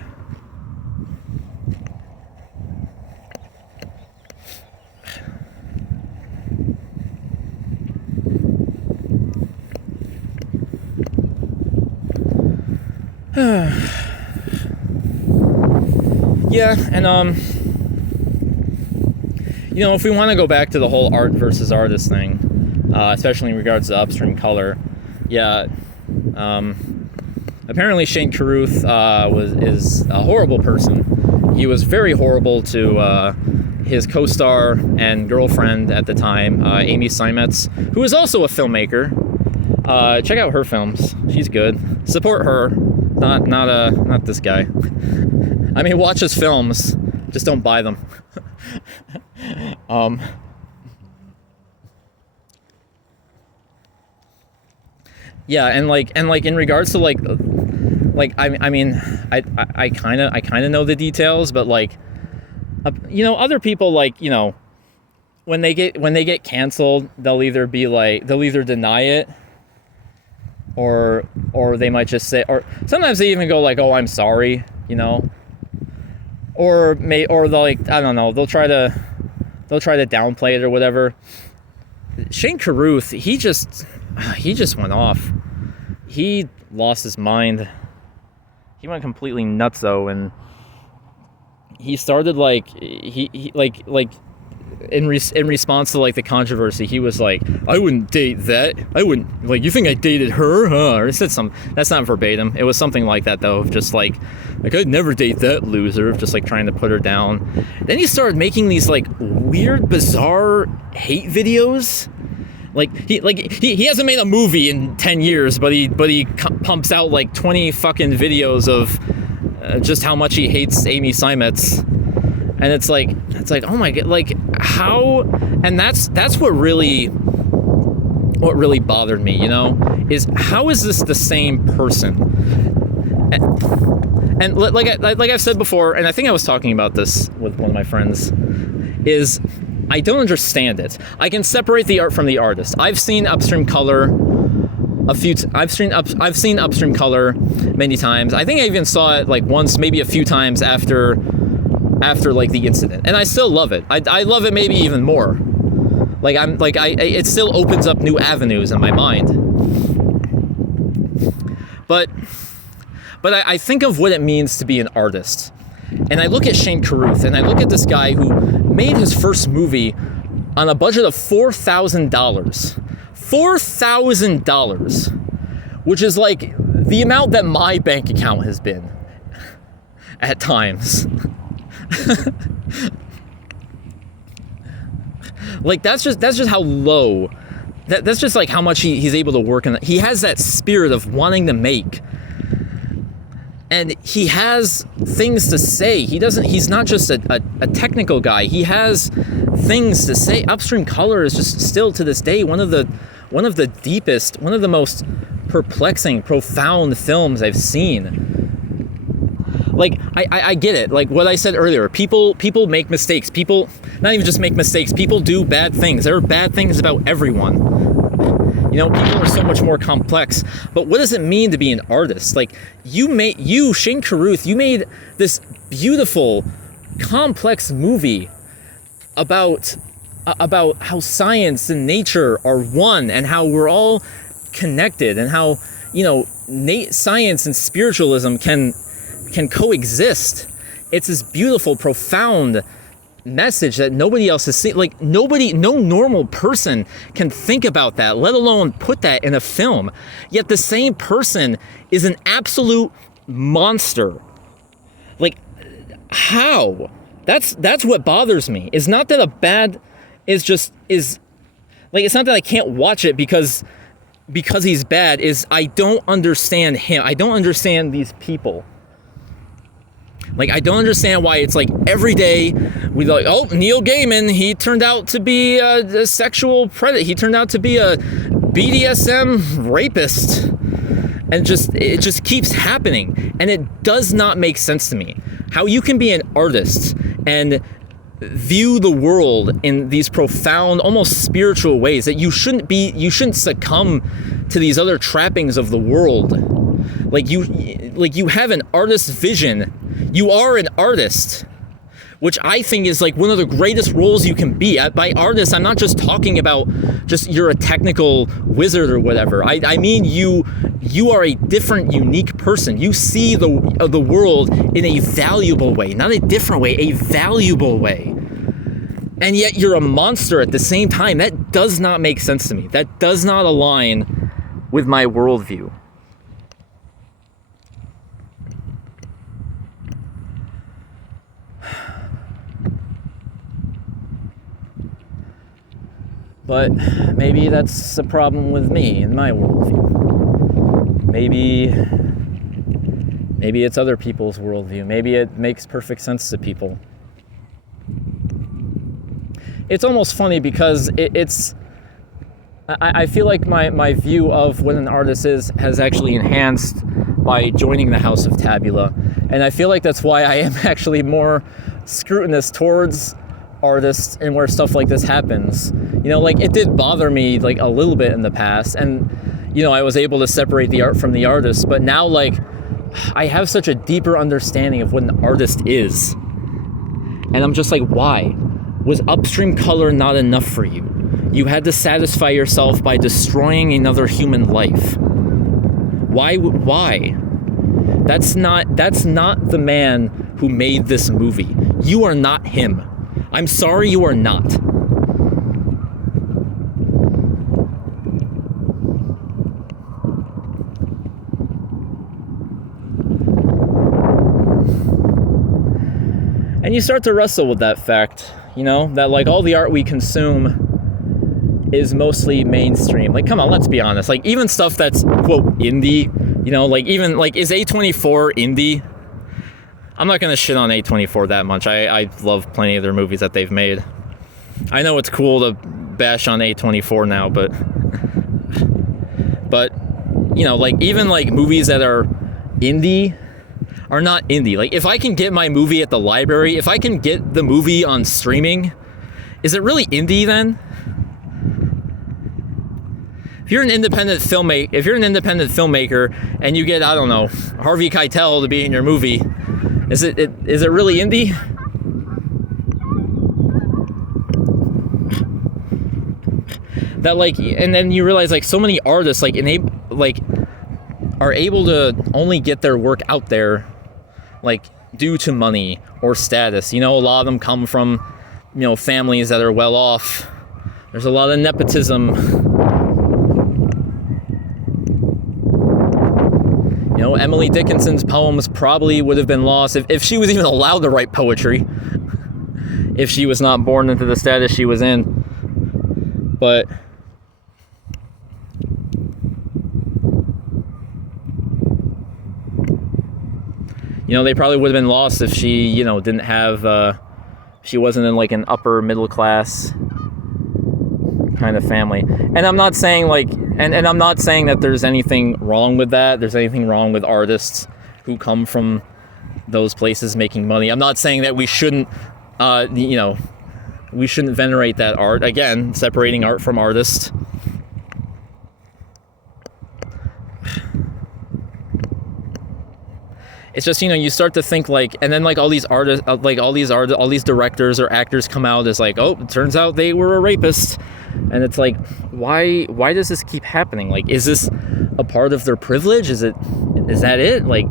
Yeah, and you know, if we want to go back to the whole art versus artist thing, especially in regards to Upstream Color, yeah, apparently Shane Carruth is a horrible person. He was very horrible to his co-star and girlfriend at the time, Amy Seimetz, who is also a filmmaker. Check out her films; she's good. Support her. Not this guy. I mean, watch his films, just don't buy them. Yeah, and in regards to I kind of know the details, but like, you know, other people, like, you know, when they get canceled, they'll either deny it, or they might just say, or sometimes they even go like, "Oh, I'm sorry," you know, or they'll like, I don't know, they'll try to downplay it or whatever. Shane Carruth, he just went off. He lost his mind. He went completely nutso, and he started like in response to like the controversy, he was like, "I wouldn't date that. I wouldn't, like, you think I dated her, huh?" Or he said that's not verbatim. It was something like that though, just like I'd never date that loser, just like trying to put her down. Then he started making these like weird, bizarre hate videos He hasn't made a movie in 10 years, but he pumps out like 20 fucking videos of just how much he hates Amy Seimetz. And it's like, oh my God, like how, and that's what really bothered me, you know, is how is this the same person? And like I've said before, and I think I was talking about this with one of my friends, is I don't understand it. I can separate the art from the artist. I've seen Upstream Color I've seen Upstream Color many times. I think I even saw it like once, maybe a few times after like the incident, and I still love it. I love it maybe even more. Like it still opens up new avenues in my mind. But I think of what it means to be an artist. And I look at Shane Carruth, and I look at this guy who made his first movie on a budget of $4,000. $4,000, which is like the amount that my bank account has been at times. Like that's just how low. That's just like how much he's able to work on. He has that spirit of wanting to make. And he has things to say. He's not just a technical guy. He has things to say. Upstream Color is just still to this day one of the deepest, one of the most perplexing, profound films I've seen. Like I get it. Like what I said earlier, people make mistakes. People not even just make mistakes. People do bad things. There are bad things about everyone. You know, people are so much more complex. But what does it mean to be an artist? Like, Shane Carruth, you made this beautiful, complex movie about how science and nature are one, and how we're all connected, and how, you know, science and spiritualism can coexist. It's this beautiful, profound message that nobody else has seen. Like no normal person can think about that, let alone put that in a film. Yet the same person is an absolute monster. Like how? That's what bothers me. It's not that it's not that I can't watch it because he's bad. Is I don't understand him. I don't understand these people. Like, I don't understand why it's like every day we like, oh, Neil Gaiman, he turned out to be a sexual predator. He turned out to be a BDSM rapist. And it just keeps happening. And it does not make sense to me. How you can be an artist and view the world in these profound, almost spiritual ways, that you shouldn't succumb to these other trappings of the world. Like you have an artist's vision. You are an artist, which I think is like one of the greatest roles you can be. By artist, I'm not just talking about just you're a technical wizard or whatever. I mean you are a different, unique person. You see the world in a valuable way, not a different way, a valuable way. And yet you're a monster at the same time. That does not make sense to me. That does not align with my worldview. But maybe that's a problem with me and my worldview. Maybe it's other people's worldview. Maybe it makes perfect sense to people. It's almost funny because I feel like my view of what an artist is has actually enhanced by joining the House of Tabula. And I feel like that's why I am actually more scrutinous towards artists and where stuff like this happens. You know, like it did bother me like a little bit in the past, and you know, I was able to separate the art from the artist, but now like I have such a deeper understanding of what an artist is. And I'm just like, why? Was Upstream Color not enough for you? You had to satisfy yourself by destroying another human life. Why? That's not the man who made this movie. You are not him. I'm sorry, you are not. And you start to wrestle with that fact, you know, that like all the art we consume is mostly mainstream. Like, come on, let's be honest. Like, even stuff that's, quote, indie, you know, like, even, like, is A24 indie? I'm not gonna shit on A24 that much. I love plenty of their movies that they've made. I know it's cool to bash on A24 now, but you know, like, even, like, movies that are indie are not indie. Like, if I can get my movie at the library, if I can get the movie on streaming, is it really indie then? If you're an independent filmmaker and you get, I don't know, Harvey Keitel to be in your movie, is it really indie? That, like, and then you realize, like, so many artists, like, are able to only get their work out there, like, due to money or status. You know, a lot of them come from, you know, families that are well off. There's a lot of nepotism. You know, Emily Dickinson's poems probably would have been lost if she was even allowed to write poetry, if she was not born into the status she was in. But you know, they probably would have been lost if she, you know, didn't have, she wasn't in, like, an upper middle class kind of family. And I'm not saying, like, and I'm not saying that there's anything wrong with that. There's anything wrong with artists who come from those places making money. I'm not saying that we shouldn't, you know, we shouldn't venerate that art. Again, separating art from artists. It's just, you know, you start to think, like, and then, like, all these artists, like, all these directors or actors come out as, like, oh, it turns out they were a rapist. And it's like, why does this keep happening? Like, is this a part of their privilege? Is that it? Like,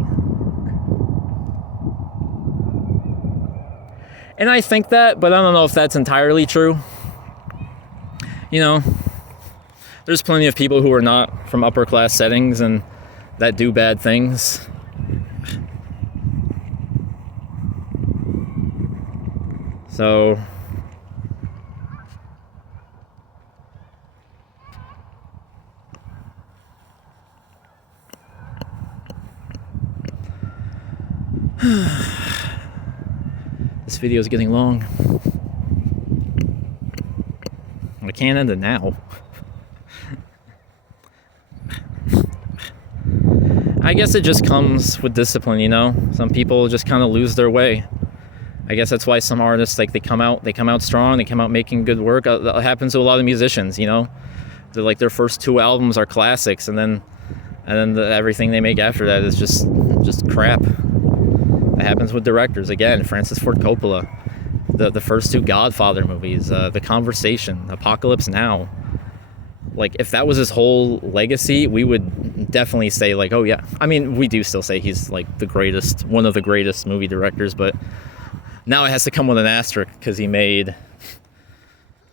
and I think that, but I don't know if that's entirely true. You know, there's plenty of people who are not from upper class settings and that do bad things. So, this video is getting long. I can't end it now. I guess it just comes with discipline, you know? Some people just kind of lose their way. I guess that's why some artists, like, they come out strong, they come out making good work. That happens to a lot of musicians, you know? They're, like, their first 2 albums are classics, and then everything they make after that is just crap. That happens with directors. Again, Francis Ford Coppola, the first 2 Godfather movies, The Conversation, Apocalypse Now. Like, if that was his whole legacy, we would definitely say, like, oh yeah. I mean, we do still say he's, like, one of the greatest movie directors, but now it has to come with an asterisk because he made,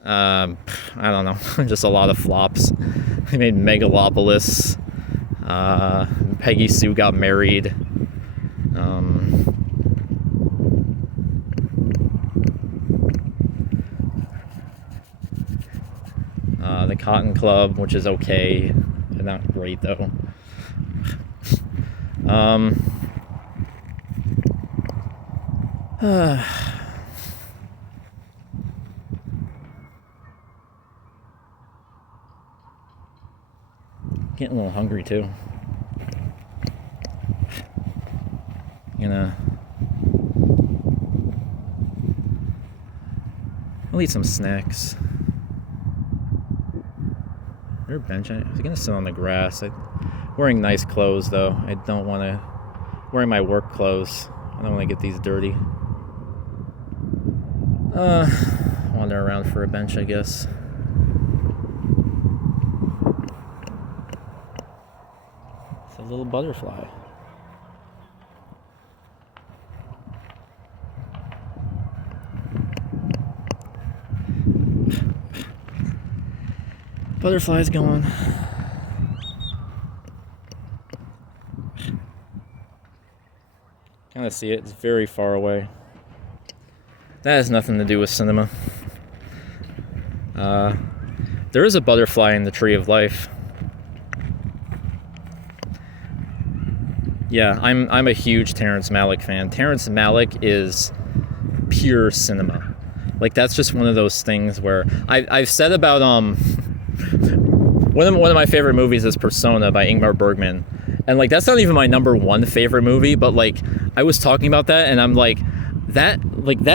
I don't know, just a lot of flops. He made Megalopolis, Peggy Sue Got Married, The Cotton Club, which is okay, but not great though. Getting a little hungry too. I'll eat some snacks. Is there a bench? I'm gonna sit on the grass. I'm wearing nice clothes though. I don't want to wearing my work clothes. I don't want to get these dirty. Wander around for a bench, I guess. It's a little butterfly. Butterfly's gone. Kind of see it. It's very far away. That has nothing to do with cinema. There is a butterfly in the tree of life. Yeah, I'm a huge Terrence Malick fan. Terrence Malick is pure cinema. Like, that's just one of those things where I've said about one of my favorite movies is Persona by Ingmar Bergman, and like that's not even my number one favorite movie, but like I was talking about that and I'm like that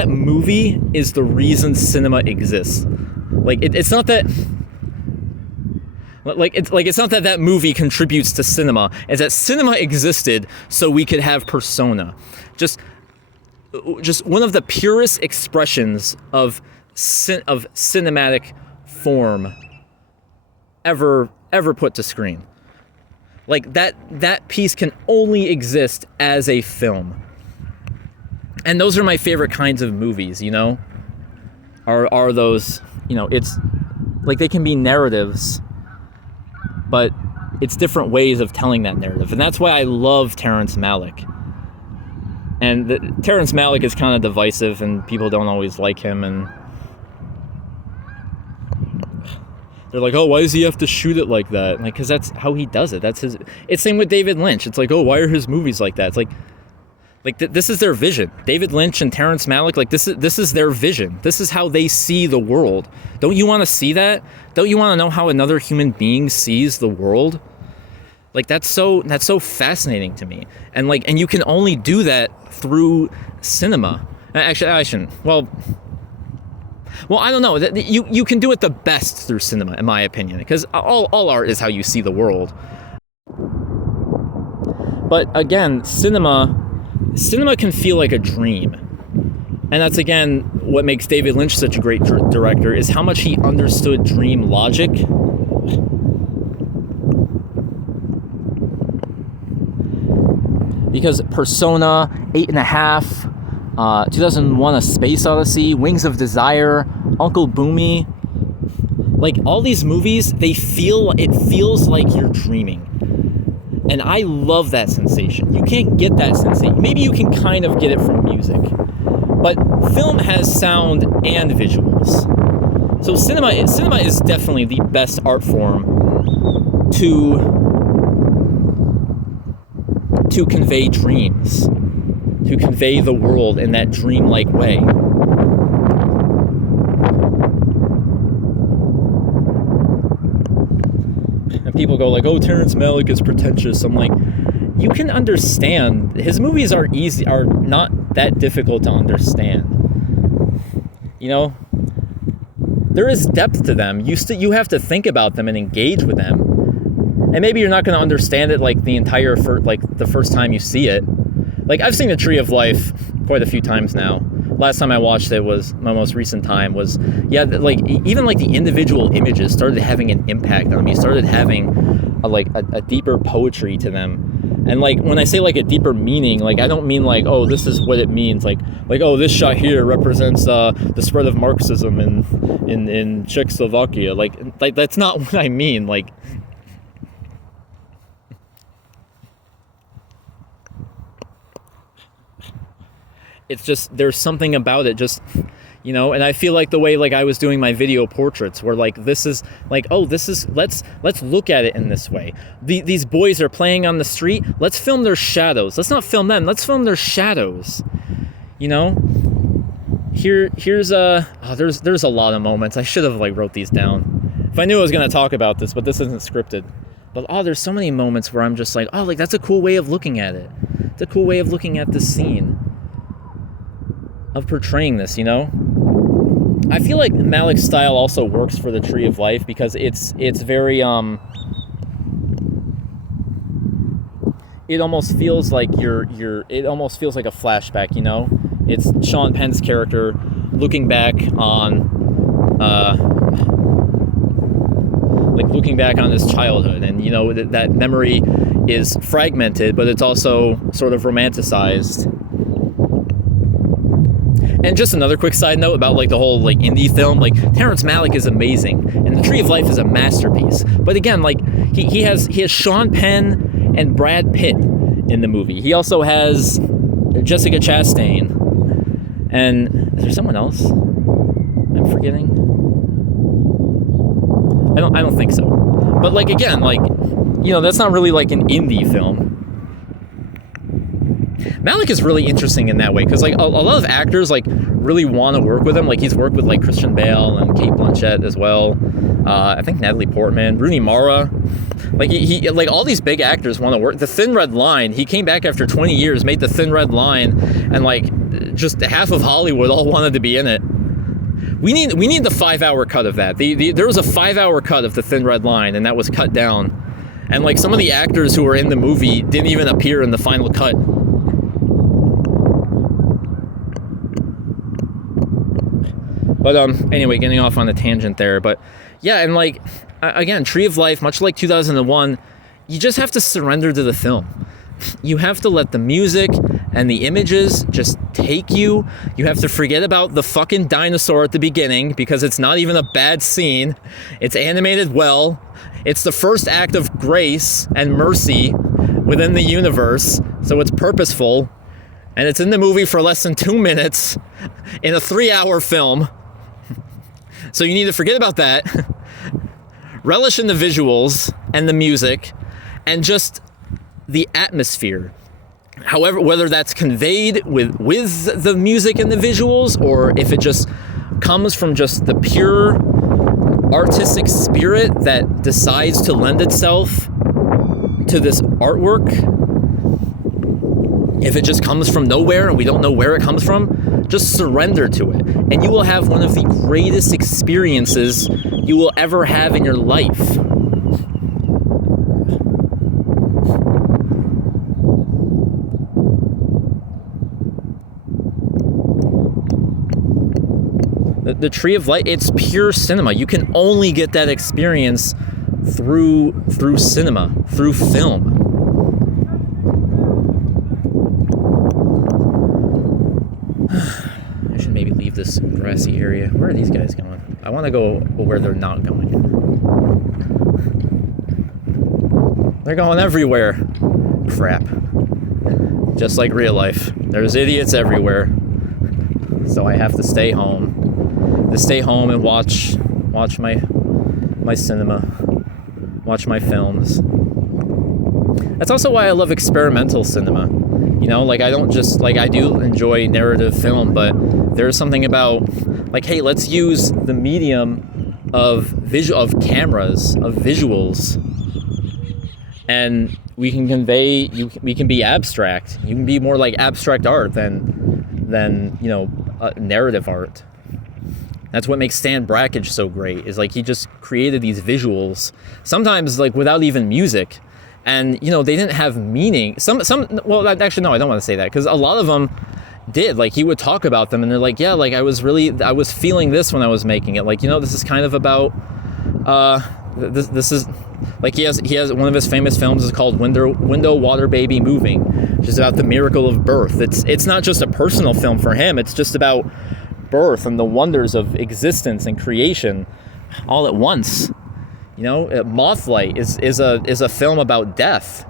movie is the reason cinema exists. Like it's not that. It's not that that movie contributes to cinema. It's that cinema existed so we could have Persona. Just one of the purest expressions of cinematic form ever put to screen. Like that piece can only exist as a film. And those are my favorite kinds of movies, you know? Are those, you know, it's like they can be narratives, but it's different ways of telling that narrative. And that's why I love Terrence Malick. And Terrence Malick is kind of divisive, and people don't always like him, and they're like, oh, why does he have to shoot it like that? Like, because that's how he does it. That's his. It's same with David Lynch. It's like, oh, why are his movies like that? It's like this is their vision. David Lynch and Terrence Malick, like this is their vision. This is how they see the world. Don't you want to see that? Don't you want to know how another human being sees the world? Like that's so fascinating to me. And you can only do that through cinema. Actually, I shouldn't. Well, I don't know. You can do it the best through cinema, in my opinion, because all art is how you see the world. But again, cinema can feel like a dream. And that's, again, what makes David Lynch such a great director, is how much he understood dream logic. Because Persona, 8.5, 2001 A Space Odyssey, Wings of Desire, Uncle Boomy, like all these movies, it feels like you're dreaming. And I love that sensation. You can't get that sensation. Maybe you can kind of get it from music. But film has sound and visuals. So cinema is definitely the best art form to convey dreams, to convey the world in that dreamlike way. And people go like, oh, Terrence Malick is pretentious. I'm like, you can understand. His movies are not that difficult to understand. You know, there is depth to them. You have to think about them and engage with them. And maybe you're not going to understand it like the first time you see it. Like, I've seen The Tree of Life quite a few times now. Last time I watched it was my most recent time was, even the individual images started having an impact on me. Started having a deeper poetry to them. And when I say a deeper meaning, I don't mean oh, this is what it means. Oh, this shot here represents the spread of Marxism in Czechoslovakia. That's not what I mean. It's just, there's something about it, just, you know, and I feel like the way I was doing my video portraits where let's look at it in this way. These boys are playing on the street. Let's film their shadows. Let's not film them. Let's film their shadows. You know, there's a lot of moments. I should have wrote these down. If I knew I was going to talk about this, but this isn't scripted. But there's so many moments where I'm just that's a cool way of looking at it. It's a cool way of looking at this scene. Of portraying this, you know? I feel like Malick's style also works for The Tree of Life because it's very it almost feels like it almost feels like a flashback, you know? It's Sean Penn's character looking back on looking back on his childhood, and you know that memory is fragmented, but it's also sort of romanticized. And just another quick side note about the whole indie film, Terrence Malick is amazing, and The Tree of Life is a masterpiece. But again, he has Sean Penn and Brad Pitt in the movie. He also has Jessica Chastain, and is there someone else I'm forgetting? I don't think so. But like, again, like, you know, that's not really like an indie film. Malick is really interesting in that way, because like a lot of actors like really want to work with him. Like, he's worked with like Christian Bale and Cate Blanchett as well. I think Natalie Portman, Rooney Mara. Like, he like, all these big actors want to work. The Thin Red Line, he came back after 20 years, made The Thin Red Line, and like just half of Hollywood all wanted to be in it. We need the 5-hour cut of that. There was a 5-hour cut of The Thin Red Line, and that was cut down. And like, some of the actors who were in the movie didn't even appear in the final cut. But anyway, getting off on a tangent there. But yeah, and like, again, Tree of Life, much like 2001, you just have to surrender to the film. You have to let the music and the images just take you. You have to forget about the fucking dinosaur at the beginning, because it's not even a bad scene. It's animated well. It's the first act of grace and mercy within the universe, so it's purposeful. And it's in the movie for less than 2 minutes in a 3-hour film. So you need to forget about that. Relish in the visuals and the music and just the atmosphere. However, whether that's conveyed with the music and the visuals, or if it just comes from just the pure artistic spirit that decides to lend itself to this artwork. If it just comes from nowhere and we don't know where it comes from, just surrender to it. And you will have one of the greatest experiences you will ever have in your life. The Tree of Life, it's pure cinema. You can only get that experience through cinema, through film. I should maybe leave this grassy area. Where are these guys going? I want to go where they're not going. They're going everywhere. Crap. Just like real life. There's idiots everywhere. So I have to stay home. And watch my cinema. Watch my films. That's also why I love experimental cinema. You know, like, I don't just, like, I do enjoy narrative film, but there's something about, like, hey, let's use the medium of cameras, of visuals, and we can convey, we can be abstract. You can be more like abstract art than you know, narrative art. That's what makes Stan Brakhage so great, is like, he just created these visuals, sometimes like without even music. And, you know, they didn't have meaning. Well, actually, no, I don't want to say that, because a lot of them did. Like, he would talk about them, and they're like, yeah, like, I was feeling this when I was making it. Like, you know, this is kind of about, this is, like, he has one of his famous films is called Window Water Baby Moving, which is about the miracle of birth. It's not just a personal film for him. It's just about birth and the wonders of existence and creation all at once. You know, Mothlight is a film about death.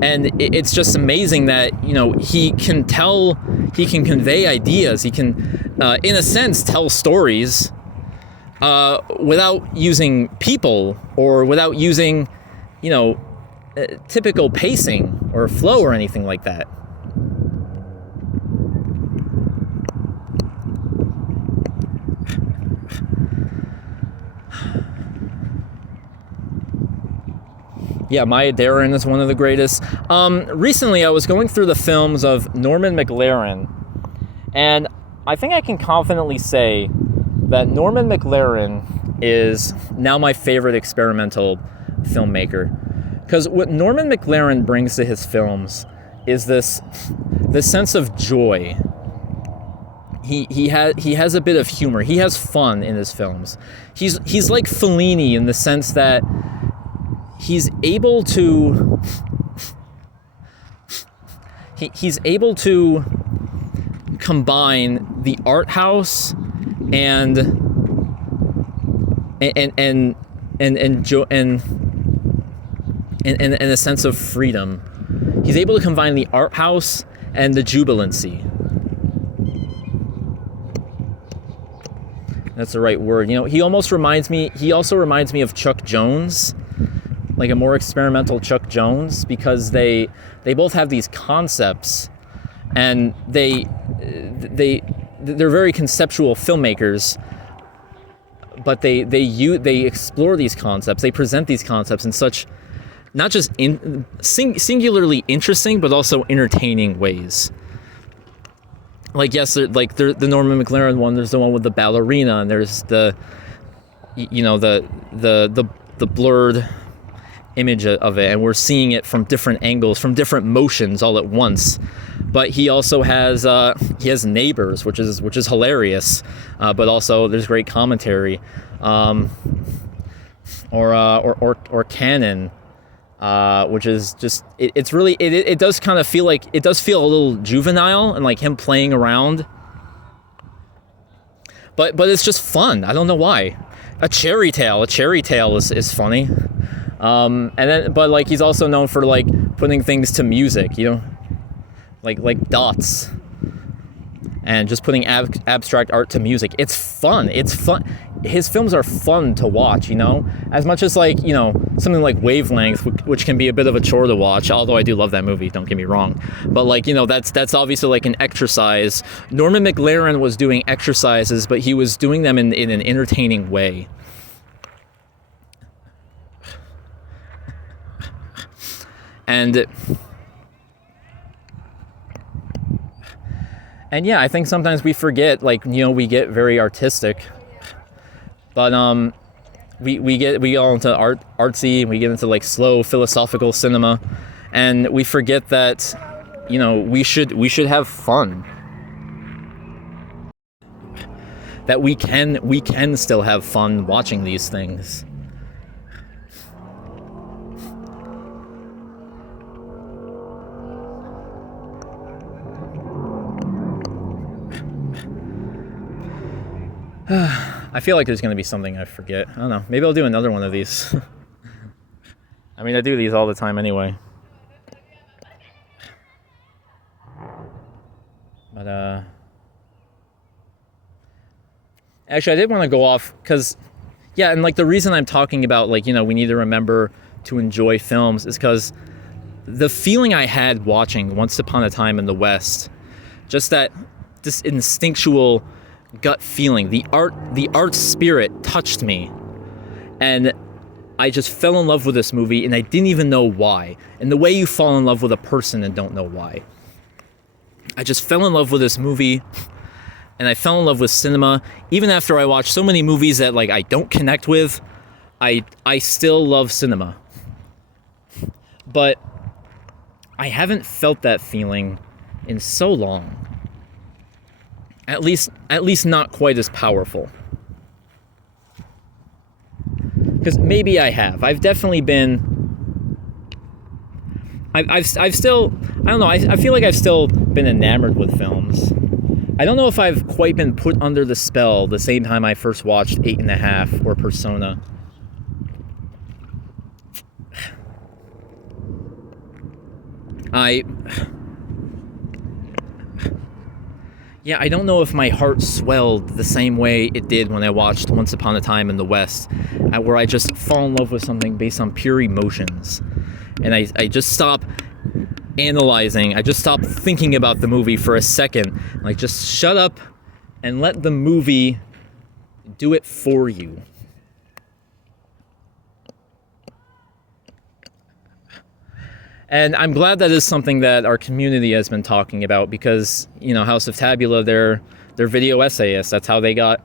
And it's just amazing that, you know, he can convey ideas. He can, in a sense, tell stories without using people or without using, you know, typical pacing or flow or anything like that. Yeah, Maya Deren is one of the greatest. Recently, I was going through the films of Norman McLaren, and I think I can confidently say that Norman McLaren is now my favorite experimental filmmaker. Because what Norman McLaren brings to his films is this sense of joy. He has a bit of humor. He has fun in his films. He's like Fellini in the sense that he's able to combine the art house and a sense of freedom. He's able to combine the art house and the jubilancy. that's the right word. He also reminds me of Chuck Jones, like a more experimental Chuck Jones, because they both have these concepts, and they're very conceptual filmmakers, but they explore these concepts, they present these concepts in such not just singularly interesting but also entertaining ways. Like, yes, the Norman McLaren one, there's the one with the ballerina, and there's the blurred image of it, and we're seeing it from different angles, from different motions all at once. But he also has Neighbors, which is hilarious, but also there's great commentary, or Canon, which is just it's really it does kind of feel like, it does feel a little juvenile and like him playing around, but it's just fun. I don't know why. A cherry tale is funny, and then but like he's also known for like putting things to music, like dots, and just putting abstract art to music. It's fun. His films are fun to watch, as much as like, something like Wavelength, which can be a bit of a chore to watch, although I do love that movie, don't get me wrong. But like, that's obviously like an exercise. Norman McLaren was doing exercises, but he was doing them in an entertaining way. And yeah, I think sometimes we forget, like, we get very artistic, but we get all into artsy, and we get into like slow philosophical cinema, and we forget that, we should have fun. That we can still have fun watching these things. I feel like there's going to be something I forget. I don't know. Maybe I'll do another one of these. I mean, I do these all the time anyway. But, actually, I did want to go off because, yeah, and like the reason I'm talking about, like, we need to remember to enjoy films is because the feeling I had watching Once Upon a Time in the West, just that, this instinctual gut feeling, the art spirit touched me, and I just fell in love with this movie, and I didn't even know why. And the way you fall in love with a person and don't know why. I just fell in love with this movie, and I fell in love with cinema. Even after I watched so many movies that like I don't connect with, I still love cinema. But I haven't felt that feeling in so long. At least not quite as powerful. Because maybe I have. I've definitely been. I've still. I don't know. I feel like I've still been enamored with films. I don't know if I've quite been put under the spell the same time I first watched 8.5 or Persona. Yeah, I don't know if my heart swelled the same way it did when I watched Once Upon a Time in the West, where I just fall in love with something based on pure emotions. And I just stop analyzing, I just stop thinking about the movie for a second. Like, just shut up and let the movie do it for you. And I'm glad that is something that our community has been talking about, because, House of Tabula, they're video essayists. That's how they got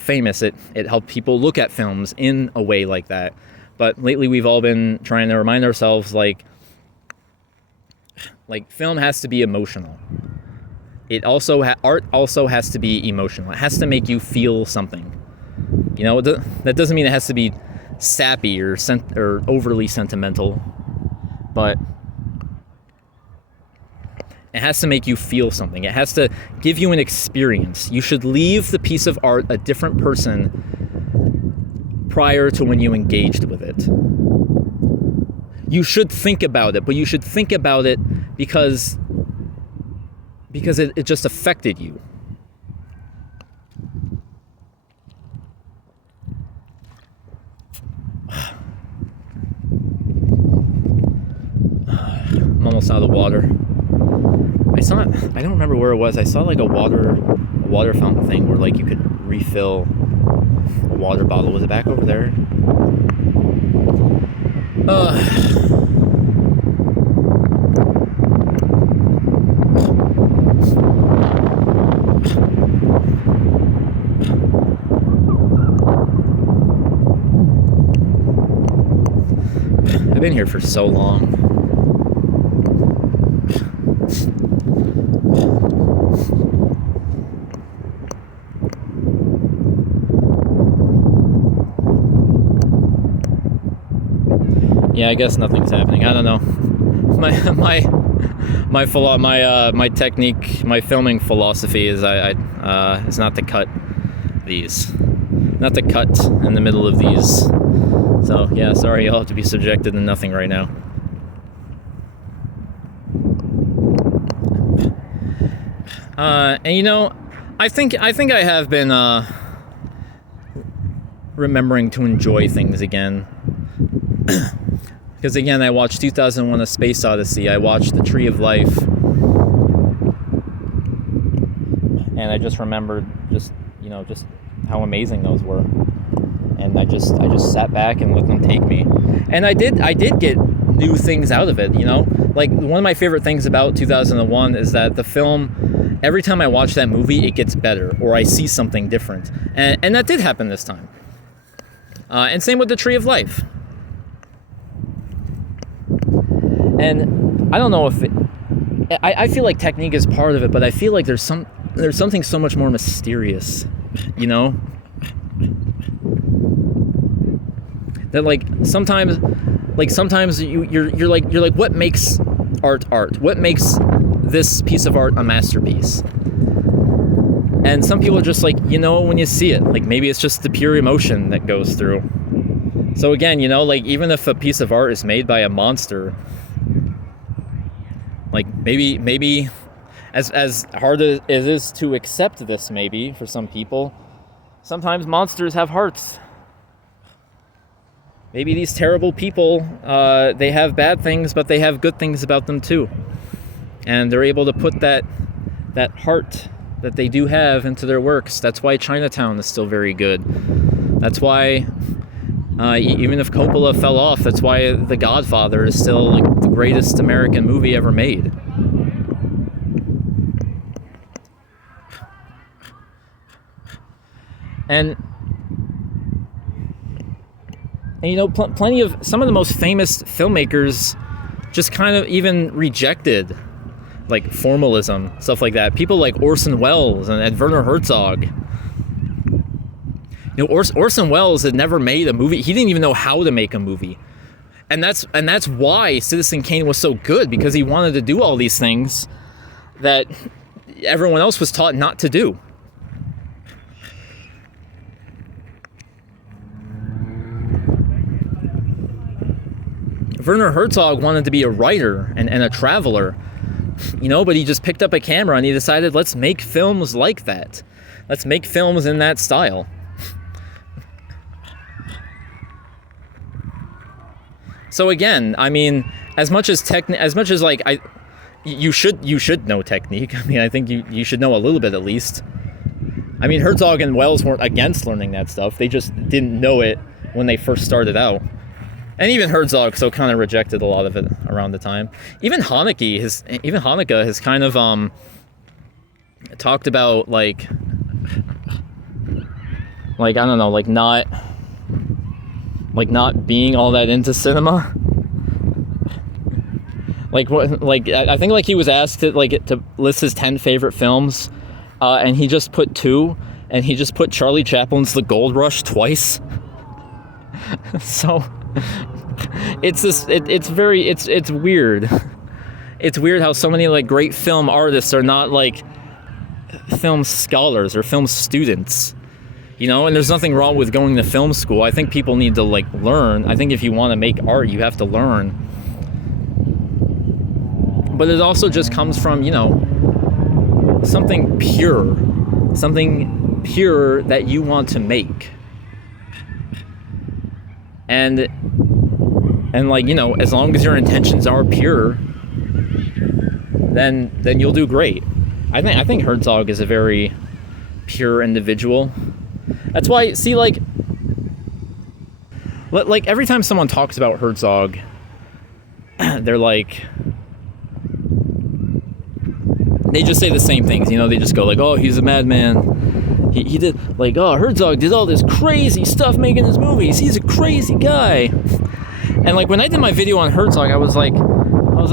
famous. It helped people look at films in a way like that. But lately we've all been trying to remind ourselves, like film has to be emotional. Art also has to be emotional. It has to make you feel something. That doesn't mean it has to be sappy or overly sentimental. But it has to make you feel something. It has to give you an experience. You should leave the piece of art a different person prior to when you engaged with it. You should think about it, but you should think about it because it just affected you. almost out of water. I don't remember where it was. I saw like a water fountain thing where like you could refill a water bottle. Was it back over there? I've been here for so long. Yeah, I guess nothing's happening. I don't know. My technique, my filming philosophy is is not to cut these, not to cut in the middle of these. So yeah, sorry, you'll have to be subjected to nothing right now. And you know, I think I have been remembering to enjoy things again. Because again, I watched 2001: A Space Odyssey. I watched The Tree of Life, and I just remembered just how amazing those were. And I just sat back and let them take me. And I did get new things out of it, you know? Like, one of my favorite things about 2001 is that the film, every time I watch that movie, it gets better, or I see something different. And that did happen this time. And same with The Tree of Life. And I don't know if I feel like technique is part of it, but I feel like there's something so much more mysterious, you know? That sometimes you're like, what makes art? What makes this piece of art a masterpiece? And some people are just like, when you see it, like maybe it's just the pure emotion that goes through. So again, like even if a piece of art is made by a monster, like maybe as hard as it is to accept this, maybe for some people, sometimes monsters have hearts. Maybe these terrible people, they have bad things, but they have good things about them too. And they're able to put that heart that they do have into their works. That's why Chinatown is still very good. That's why, even if Coppola fell off, that's why The Godfather is still like the greatest American movie ever made. And plenty of some of the most famous filmmakers just kind of even rejected like formalism, stuff like that. People like Orson Welles and Werner Herzog. Orson Welles had never made a movie. He didn't even know how to make a movie. And that's why Citizen Kane was so good, because he wanted to do all these things that everyone else was taught not to do. Werner Herzog wanted to be a writer and a traveler, but he just picked up a camera and he decided, let's make films like that. Let's make films in that style. So again, I mean, as much as you should know technique. I mean, I think you should know a little bit at least. I mean, Herzog and Welles weren't against learning that stuff. They just didn't know it when they first started out. And even Herzog so kind of rejected a lot of it around the time. Even Haneke has kind of talked about like I don't know, not being all that into cinema. I think he was asked to list his 10 favorite films, and he just put 2, and he just put Charlie Chaplin's The Gold Rush twice. So it's weird. It's weird how so many great film artists are not film scholars or film students. And there's nothing wrong with going to film school. I think people need to learn. I think if you want to make art, you have to learn. But it also just comes from, something pure that you want to make. And as long as your intentions are pure, then you'll do great. I think Herzog is a very pure individual. That's why, see, like every time someone talks about Herzog, they're like, they just say the same things, you know. They just go like, oh, he's a madman. He did, like, oh, Herzog did all this crazy stuff making his movies. He's a crazy guy. And like when I did my video on Herzog, I was like, well,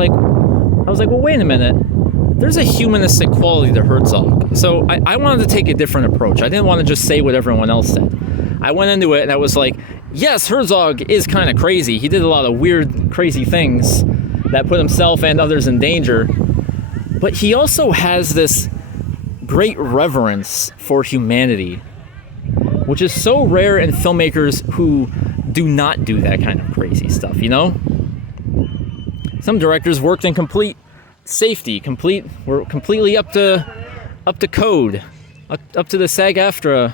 wait a minute. There's a humanistic quality to Herzog. So I wanted to take a different approach. I didn't want to just say what everyone else said. I went into it and I was like, yes, Herzog is kind of crazy. He did a lot of weird, crazy things that put himself and others in danger. But he also has this great reverence for humanity, which is so rare in filmmakers who do not do that kind of crazy stuff, you know? Some directors worked in complete safety, were completely up to code, up to the SAG-AFTRA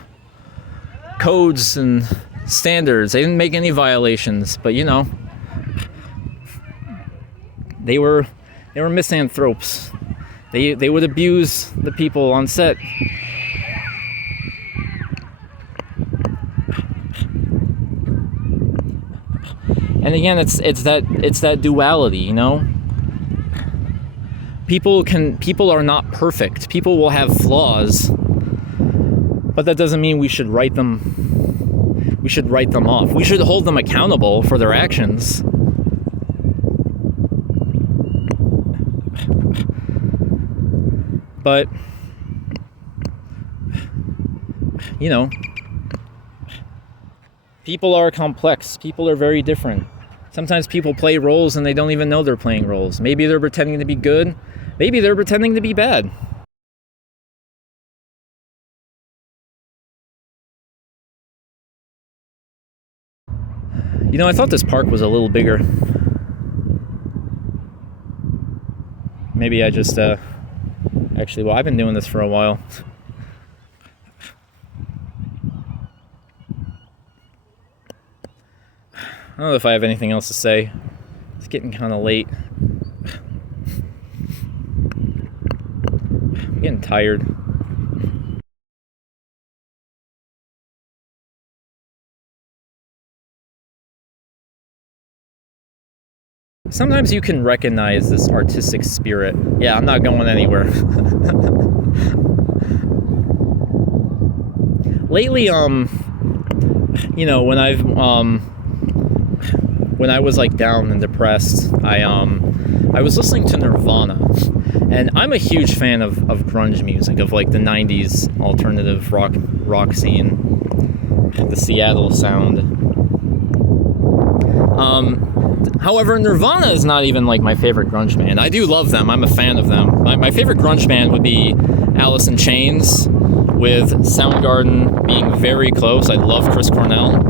codes and standards. They didn't make any violations, but you know, they were misanthropes. They would abuse the people on set. And again, it's that duality, you know? People are not perfect. People will have flaws. But that doesn't mean we should write them off. We should hold them accountable for their actions. But, you know, people are complex. People are very different. Sometimes people play roles and they don't even know they're playing roles. Maybe they're pretending to be good. Maybe they're pretending to be bad. You know, I thought this park was a little bigger. Maybe I just, actually, well, I've been doing this for a while. I don't know if I have anything else to say. It's getting kind of late. I'm getting tired. Sometimes you can recognize this artistic spirit. Yeah, I'm not going anywhere. Lately, you know, when I was like down and depressed, I was listening to Nirvana, and I'm a huge fan of grunge music, of like the 90s alternative rock scene, the Seattle sound. However, Nirvana is not even like my favorite grunge band. I do love them. I'm a fan of them. My favorite grunge band would be Alice in Chains, with Soundgarden being very close. I love Chris Cornell.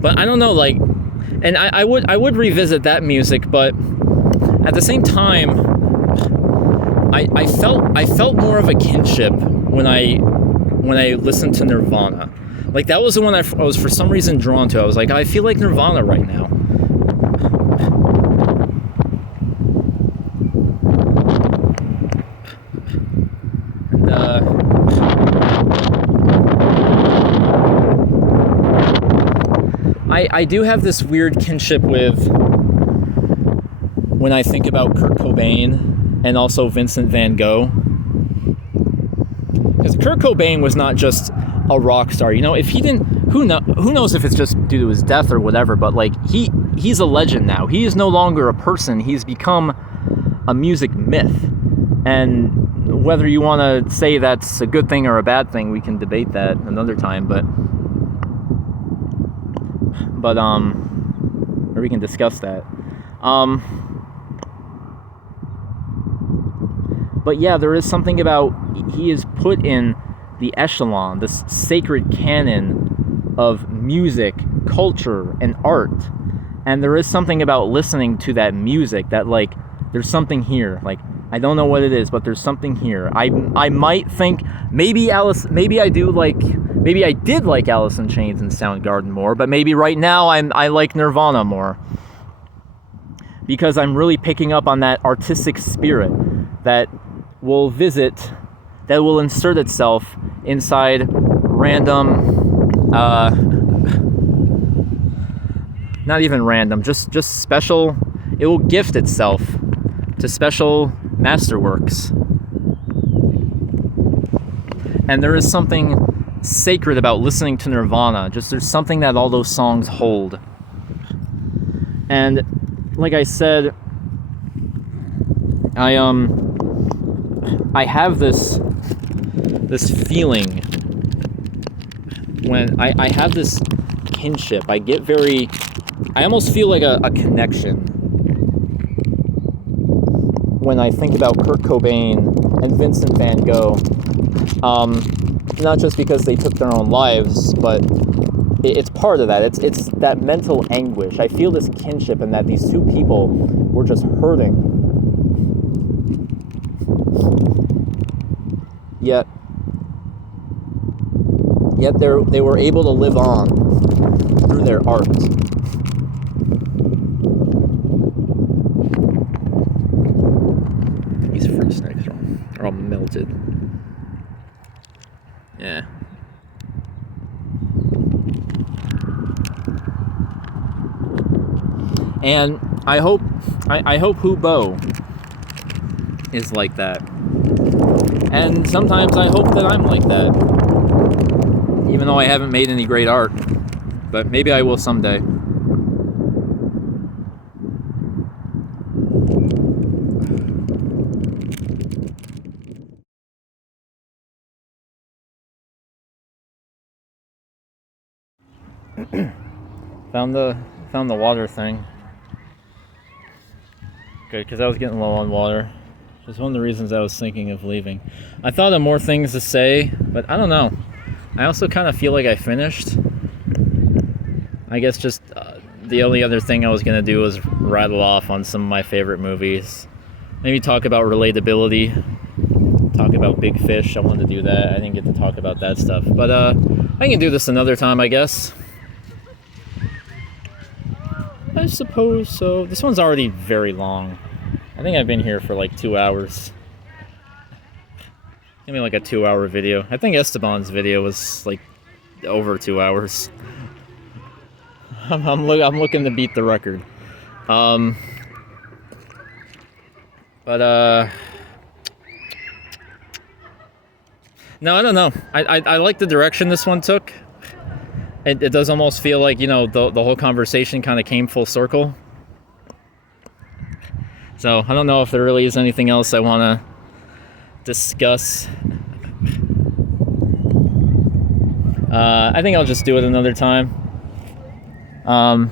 But I don't know, like, and I would revisit that music, but at the same time, I felt more of a kinship when I listened to Nirvana. Like, that was the one I was for some reason drawn to. I was like, I feel like Nirvana right now. And I do have this weird kinship with when I think about Kurt Cobain and also Vincent van Gogh. Because Kurt Cobain was not just a rock star, you know. If he didn't, who knows if it's just due to his death or whatever, but like he's a legend now. He is no longer a person. He's become a music myth. And whether you want to say that's a good thing or a bad thing, we can debate that another time, but or we can discuss that. But yeah, there is something about, he is put in the echelon, this sacred canon of music, culture, and art. And there is something about listening to that music that, like, there's something here. Like, I don't know what it is, but there's something here. I might think, maybe I do like Maybe I did like Alice in Chains and Soundgarden more, but maybe right now I like Nirvana more. Because I'm really picking up on that artistic spirit that will insert itself inside random, not even random, just special. It will gift itself to special masterworks. And there is something sacred about listening to Nirvana. There's something that all those songs hold. And like I said, I have this feeling when I have this kinship. I almost feel like a connection when I think about Kurt Cobain and Vincent van Gogh. Not just because they took their own lives, but it's part of that. It's that mental anguish. I feel this kinship and that these two people were just hurting. Yet they were able to live on through their art. These fruit snacks are all melted. Yeah. And I hope Hubo is like that. And sometimes I hope that I'm like that. Even though I haven't made any great art. But maybe I will someday. Found the water thing. Good, because I was getting low on water. Which is one of the reasons I was thinking of leaving. I thought of more things to say, but I don't know. I also kind of feel like I finished. I guess just the only other thing I was going to do was rattle off on some of my favorite movies. Maybe talk about relatability. Talk about Big Fish. I wanted to do that. I didn't get to talk about that stuff. But I can do this another time, I guess. I suppose so. This one's already very long. I think I've been here for like 2 hours. Give me like a 2-hour video. I think Esteban's video was like over 2 hours. I'm looking to beat the record. No, I don't know. I like the direction this one took. It does almost feel like, the whole conversation kind of came full circle. So I don't know if there really is anything else I want to discuss. I think I'll just do it another time. I'm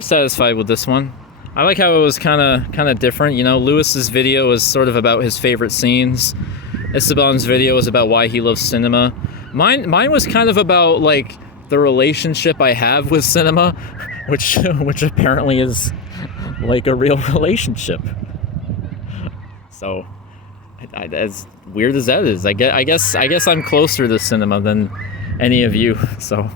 satisfied with this one. I like how it was kind of different. Lewis's video was sort of about his favorite scenes. Esteban's video was about why he loves cinema. Mine was kind of about like the relationship I have with cinema, which apparently is like a real relationship. So, as weird as that is, I guess I'm closer to cinema than any of you. So,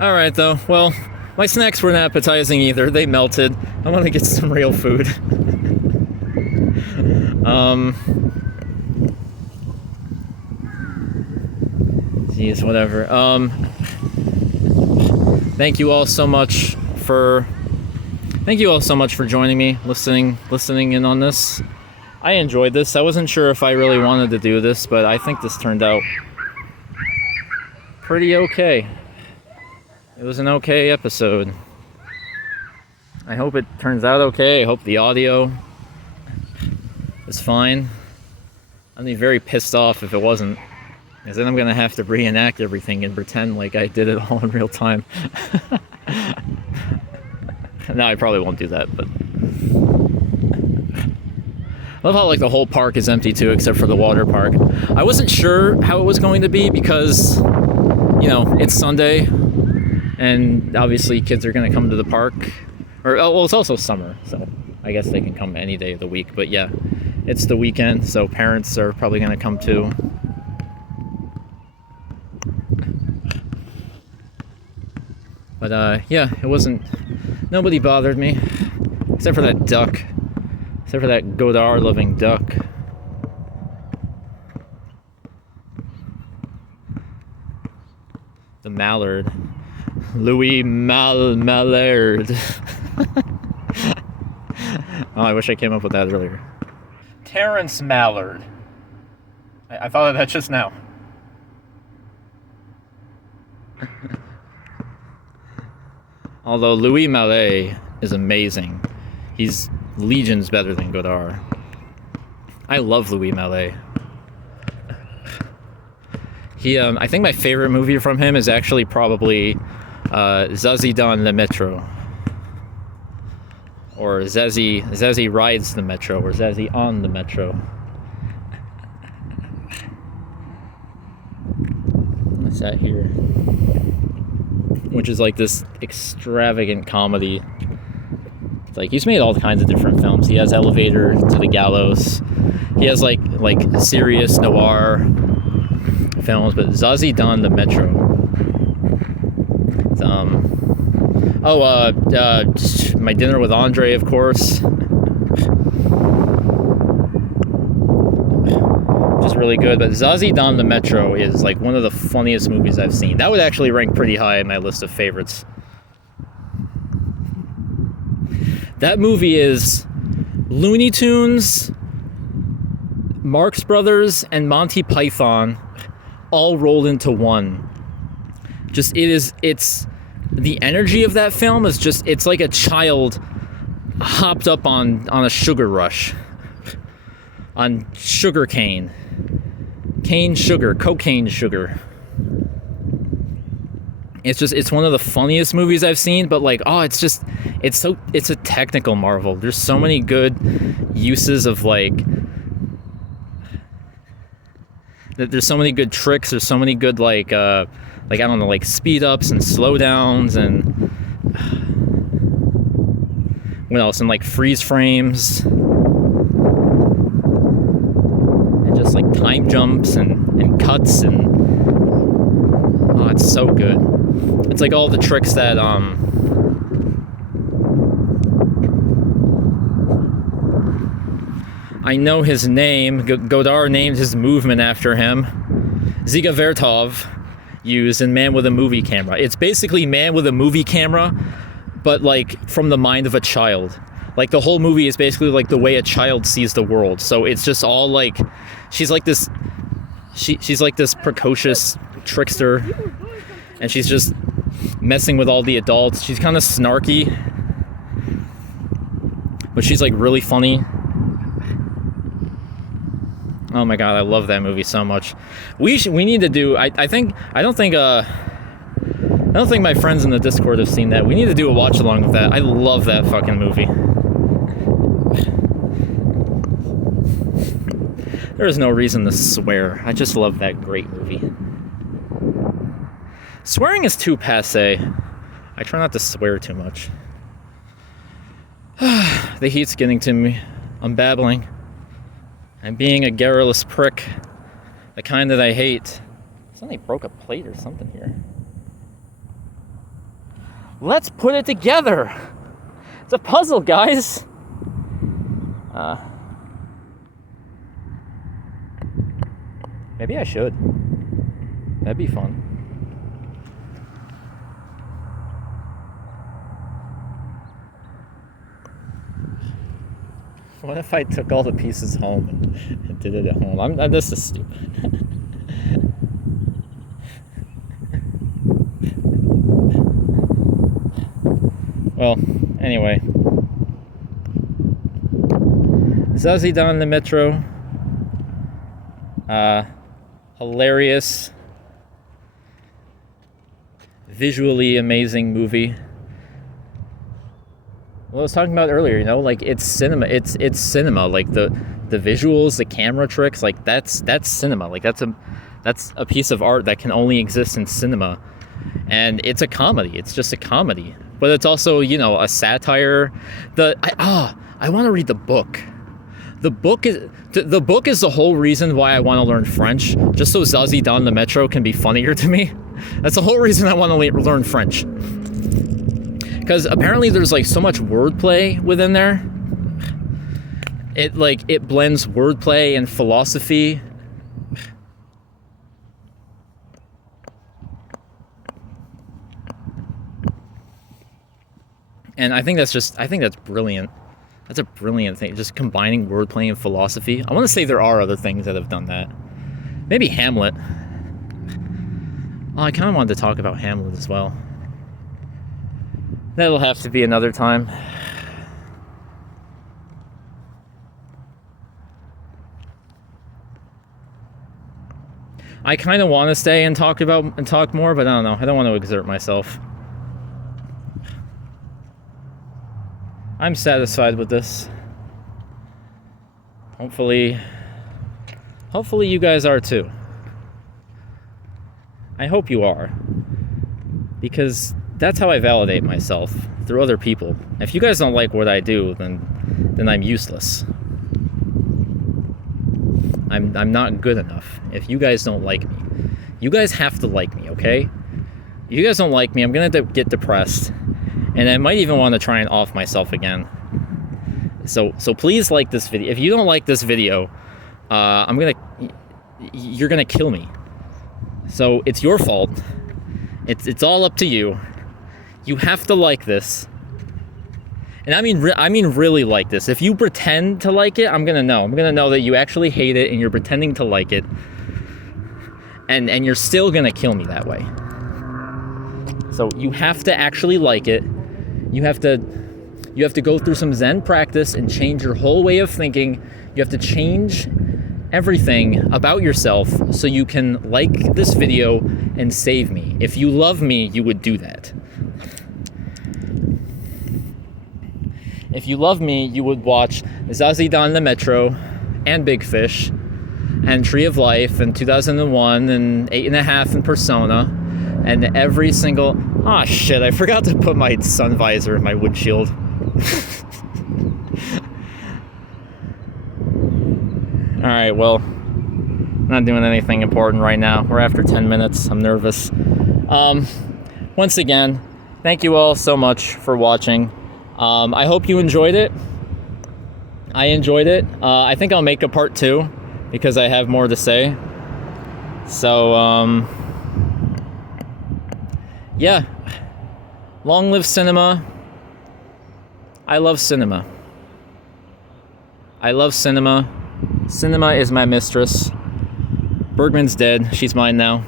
all right though. Well, my snacks weren't appetizing either. They melted. I want to get some real food. Geez, whatever. Thank you all so much for joining me, listening in on this. I enjoyed this. I wasn't sure if I really wanted to do this, but I think this turned out pretty okay. It was an okay episode. I hope it turns out okay. I hope the audio is fine. I'd be very pissed off if it wasn't, because then I'm going to have to reenact everything and pretend like I did it all in real time. No, I probably won't do that, but I love how like the whole park is empty too, except for the water park. I wasn't sure how it was going to be because, it's Sunday, and obviously kids are going to come to the park. It's also summer, so I guess they can come any day of the week. But yeah, It's the weekend, so parents are probably going to come too. But yeah, it wasn't, nobody bothered me, except for that duck, except for that Godard loving duck. The mallard. Louis Mallard. Oh, I wish I came up with that earlier. Terrence Mallard. I thought of that just now. Although Louis Malle is amazing. He's legions better than Godard. I love Louis Malle. I think my favorite movie from him is actually probably Zazie dans le Metro. Or Zazie rides the metro, or Zazie on the metro. What's that here? Which is like this extravagant comedy. It's like he's made all kinds of different films. He has Elevator to the Gallows. He has like serious noir films, but Zazie dans le Metro. My Dinner with Andre, of course. Just really good. But Zazie dans le Metro is like one of the funniest movies I've seen. That would actually rank pretty high in my list of favorites. That movie is Looney Tunes, Marx Brothers, and Monty Python all rolled into one. It's the energy of that film is just, it's like a child hopped up on a sugar rush. On sugar cane. Cane sugar, cocaine sugar. It's one of the funniest movies I've seen, but like, it's a technical marvel. There's so many good uses of like, there's so many good tricks, there's so many good like I don't know, like speed ups and slow downs and what else, and like freeze frames and just like time jumps and cuts, and it's so good. It's like all the tricks that I know his name. Godard named his movement after him. Dziga Vertov used in Man with a Movie Camera. It's basically Man with a Movie Camera, but like from the mind of a child. Like the whole movie is basically like the way a child sees the world. So it's just all like, she's like this precocious trickster, and she's just messing with all the adults. She's kind of snarky, but she's like really funny. Oh my god, I love that movie so much. We need to do. I don't think my friends in the Discord have seen that. We need to do a watch along with that. I love that fucking movie. There is no reason to swear. I just love that great movie. Swearing is too passé. I try not to swear too much. The heat's getting to me. I'm babbling. I'm being a garrulous prick. The kind that I hate. Somebody broke a plate or something here. Let's put it together. It's a puzzle, guys. Maybe I should. That'd be fun. What if I took all the pieces home and did it at home? This is stupid. Well, anyway. Zazie dans le Metro. Hilarious. Visually amazing movie. Well, I was talking about earlier, like it's cinema. It's cinema. Like the visuals, the camera tricks, like that's cinema. Like that's a piece of art that can only exist in cinema. And it's a comedy. It's just a comedy. But it's also, a satire. I want to read the book. The book is the whole reason why I want to learn French, just so Zazie down the metro can be funnier to me. That's the whole reason I want to learn French. Because apparently there's like so much wordplay within there. It blends wordplay and philosophy. And I think that's brilliant. That's a brilliant thing, just combining wordplay and philosophy. I want to say there are other things that have done that. Maybe Hamlet. Oh, I kind of wanted to talk about Hamlet as well. That'll have to be another time. I kind of want to stay and talk more, but I don't know. I don't want to exert myself. I'm satisfied with this. Hopefully you guys are too. I hope you are. Because that's how I validate myself, through other people. If you guys don't like what I do, then I'm useless. I'm not good enough if you guys don't like me. You guys have to like me, okay? If you guys don't like me, I'm gonna get depressed. And I might even want to try and off myself again. So please like this video. If you don't like this video, you're gonna kill me. So it's your fault. It's all up to you. You have to like this. And I mean really like this. If you pretend to like it, I'm gonna know. I'm gonna know that you actually hate it and you're pretending to like it. And you're still gonna kill me that way. So you have to actually like it. You have to go through some Zen practice and change your whole way of thinking. You have to change everything about yourself so you can like this video and save me. If you love me, you would do that. If you love me, you would watch Zazie Down the Metro and Big Fish and Tree of Life and 2001 and 8.5 and Persona and every single... Ah, shit, I forgot to put my sun visor in my windshield. Alright, well, not doing anything important right now. We're after 10 minutes. I'm nervous. Once again, thank you all so much for watching. I hope you enjoyed it. I enjoyed it. I think I'll make a part 2 because I have more to say. So, yeah. Long live cinema. I love cinema. I love cinema. Cinema is my mistress. Bergman's dead. She's mine now.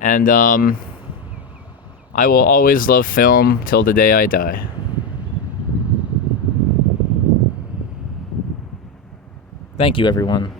And, I will always love film till the day I die. Thank you, everyone.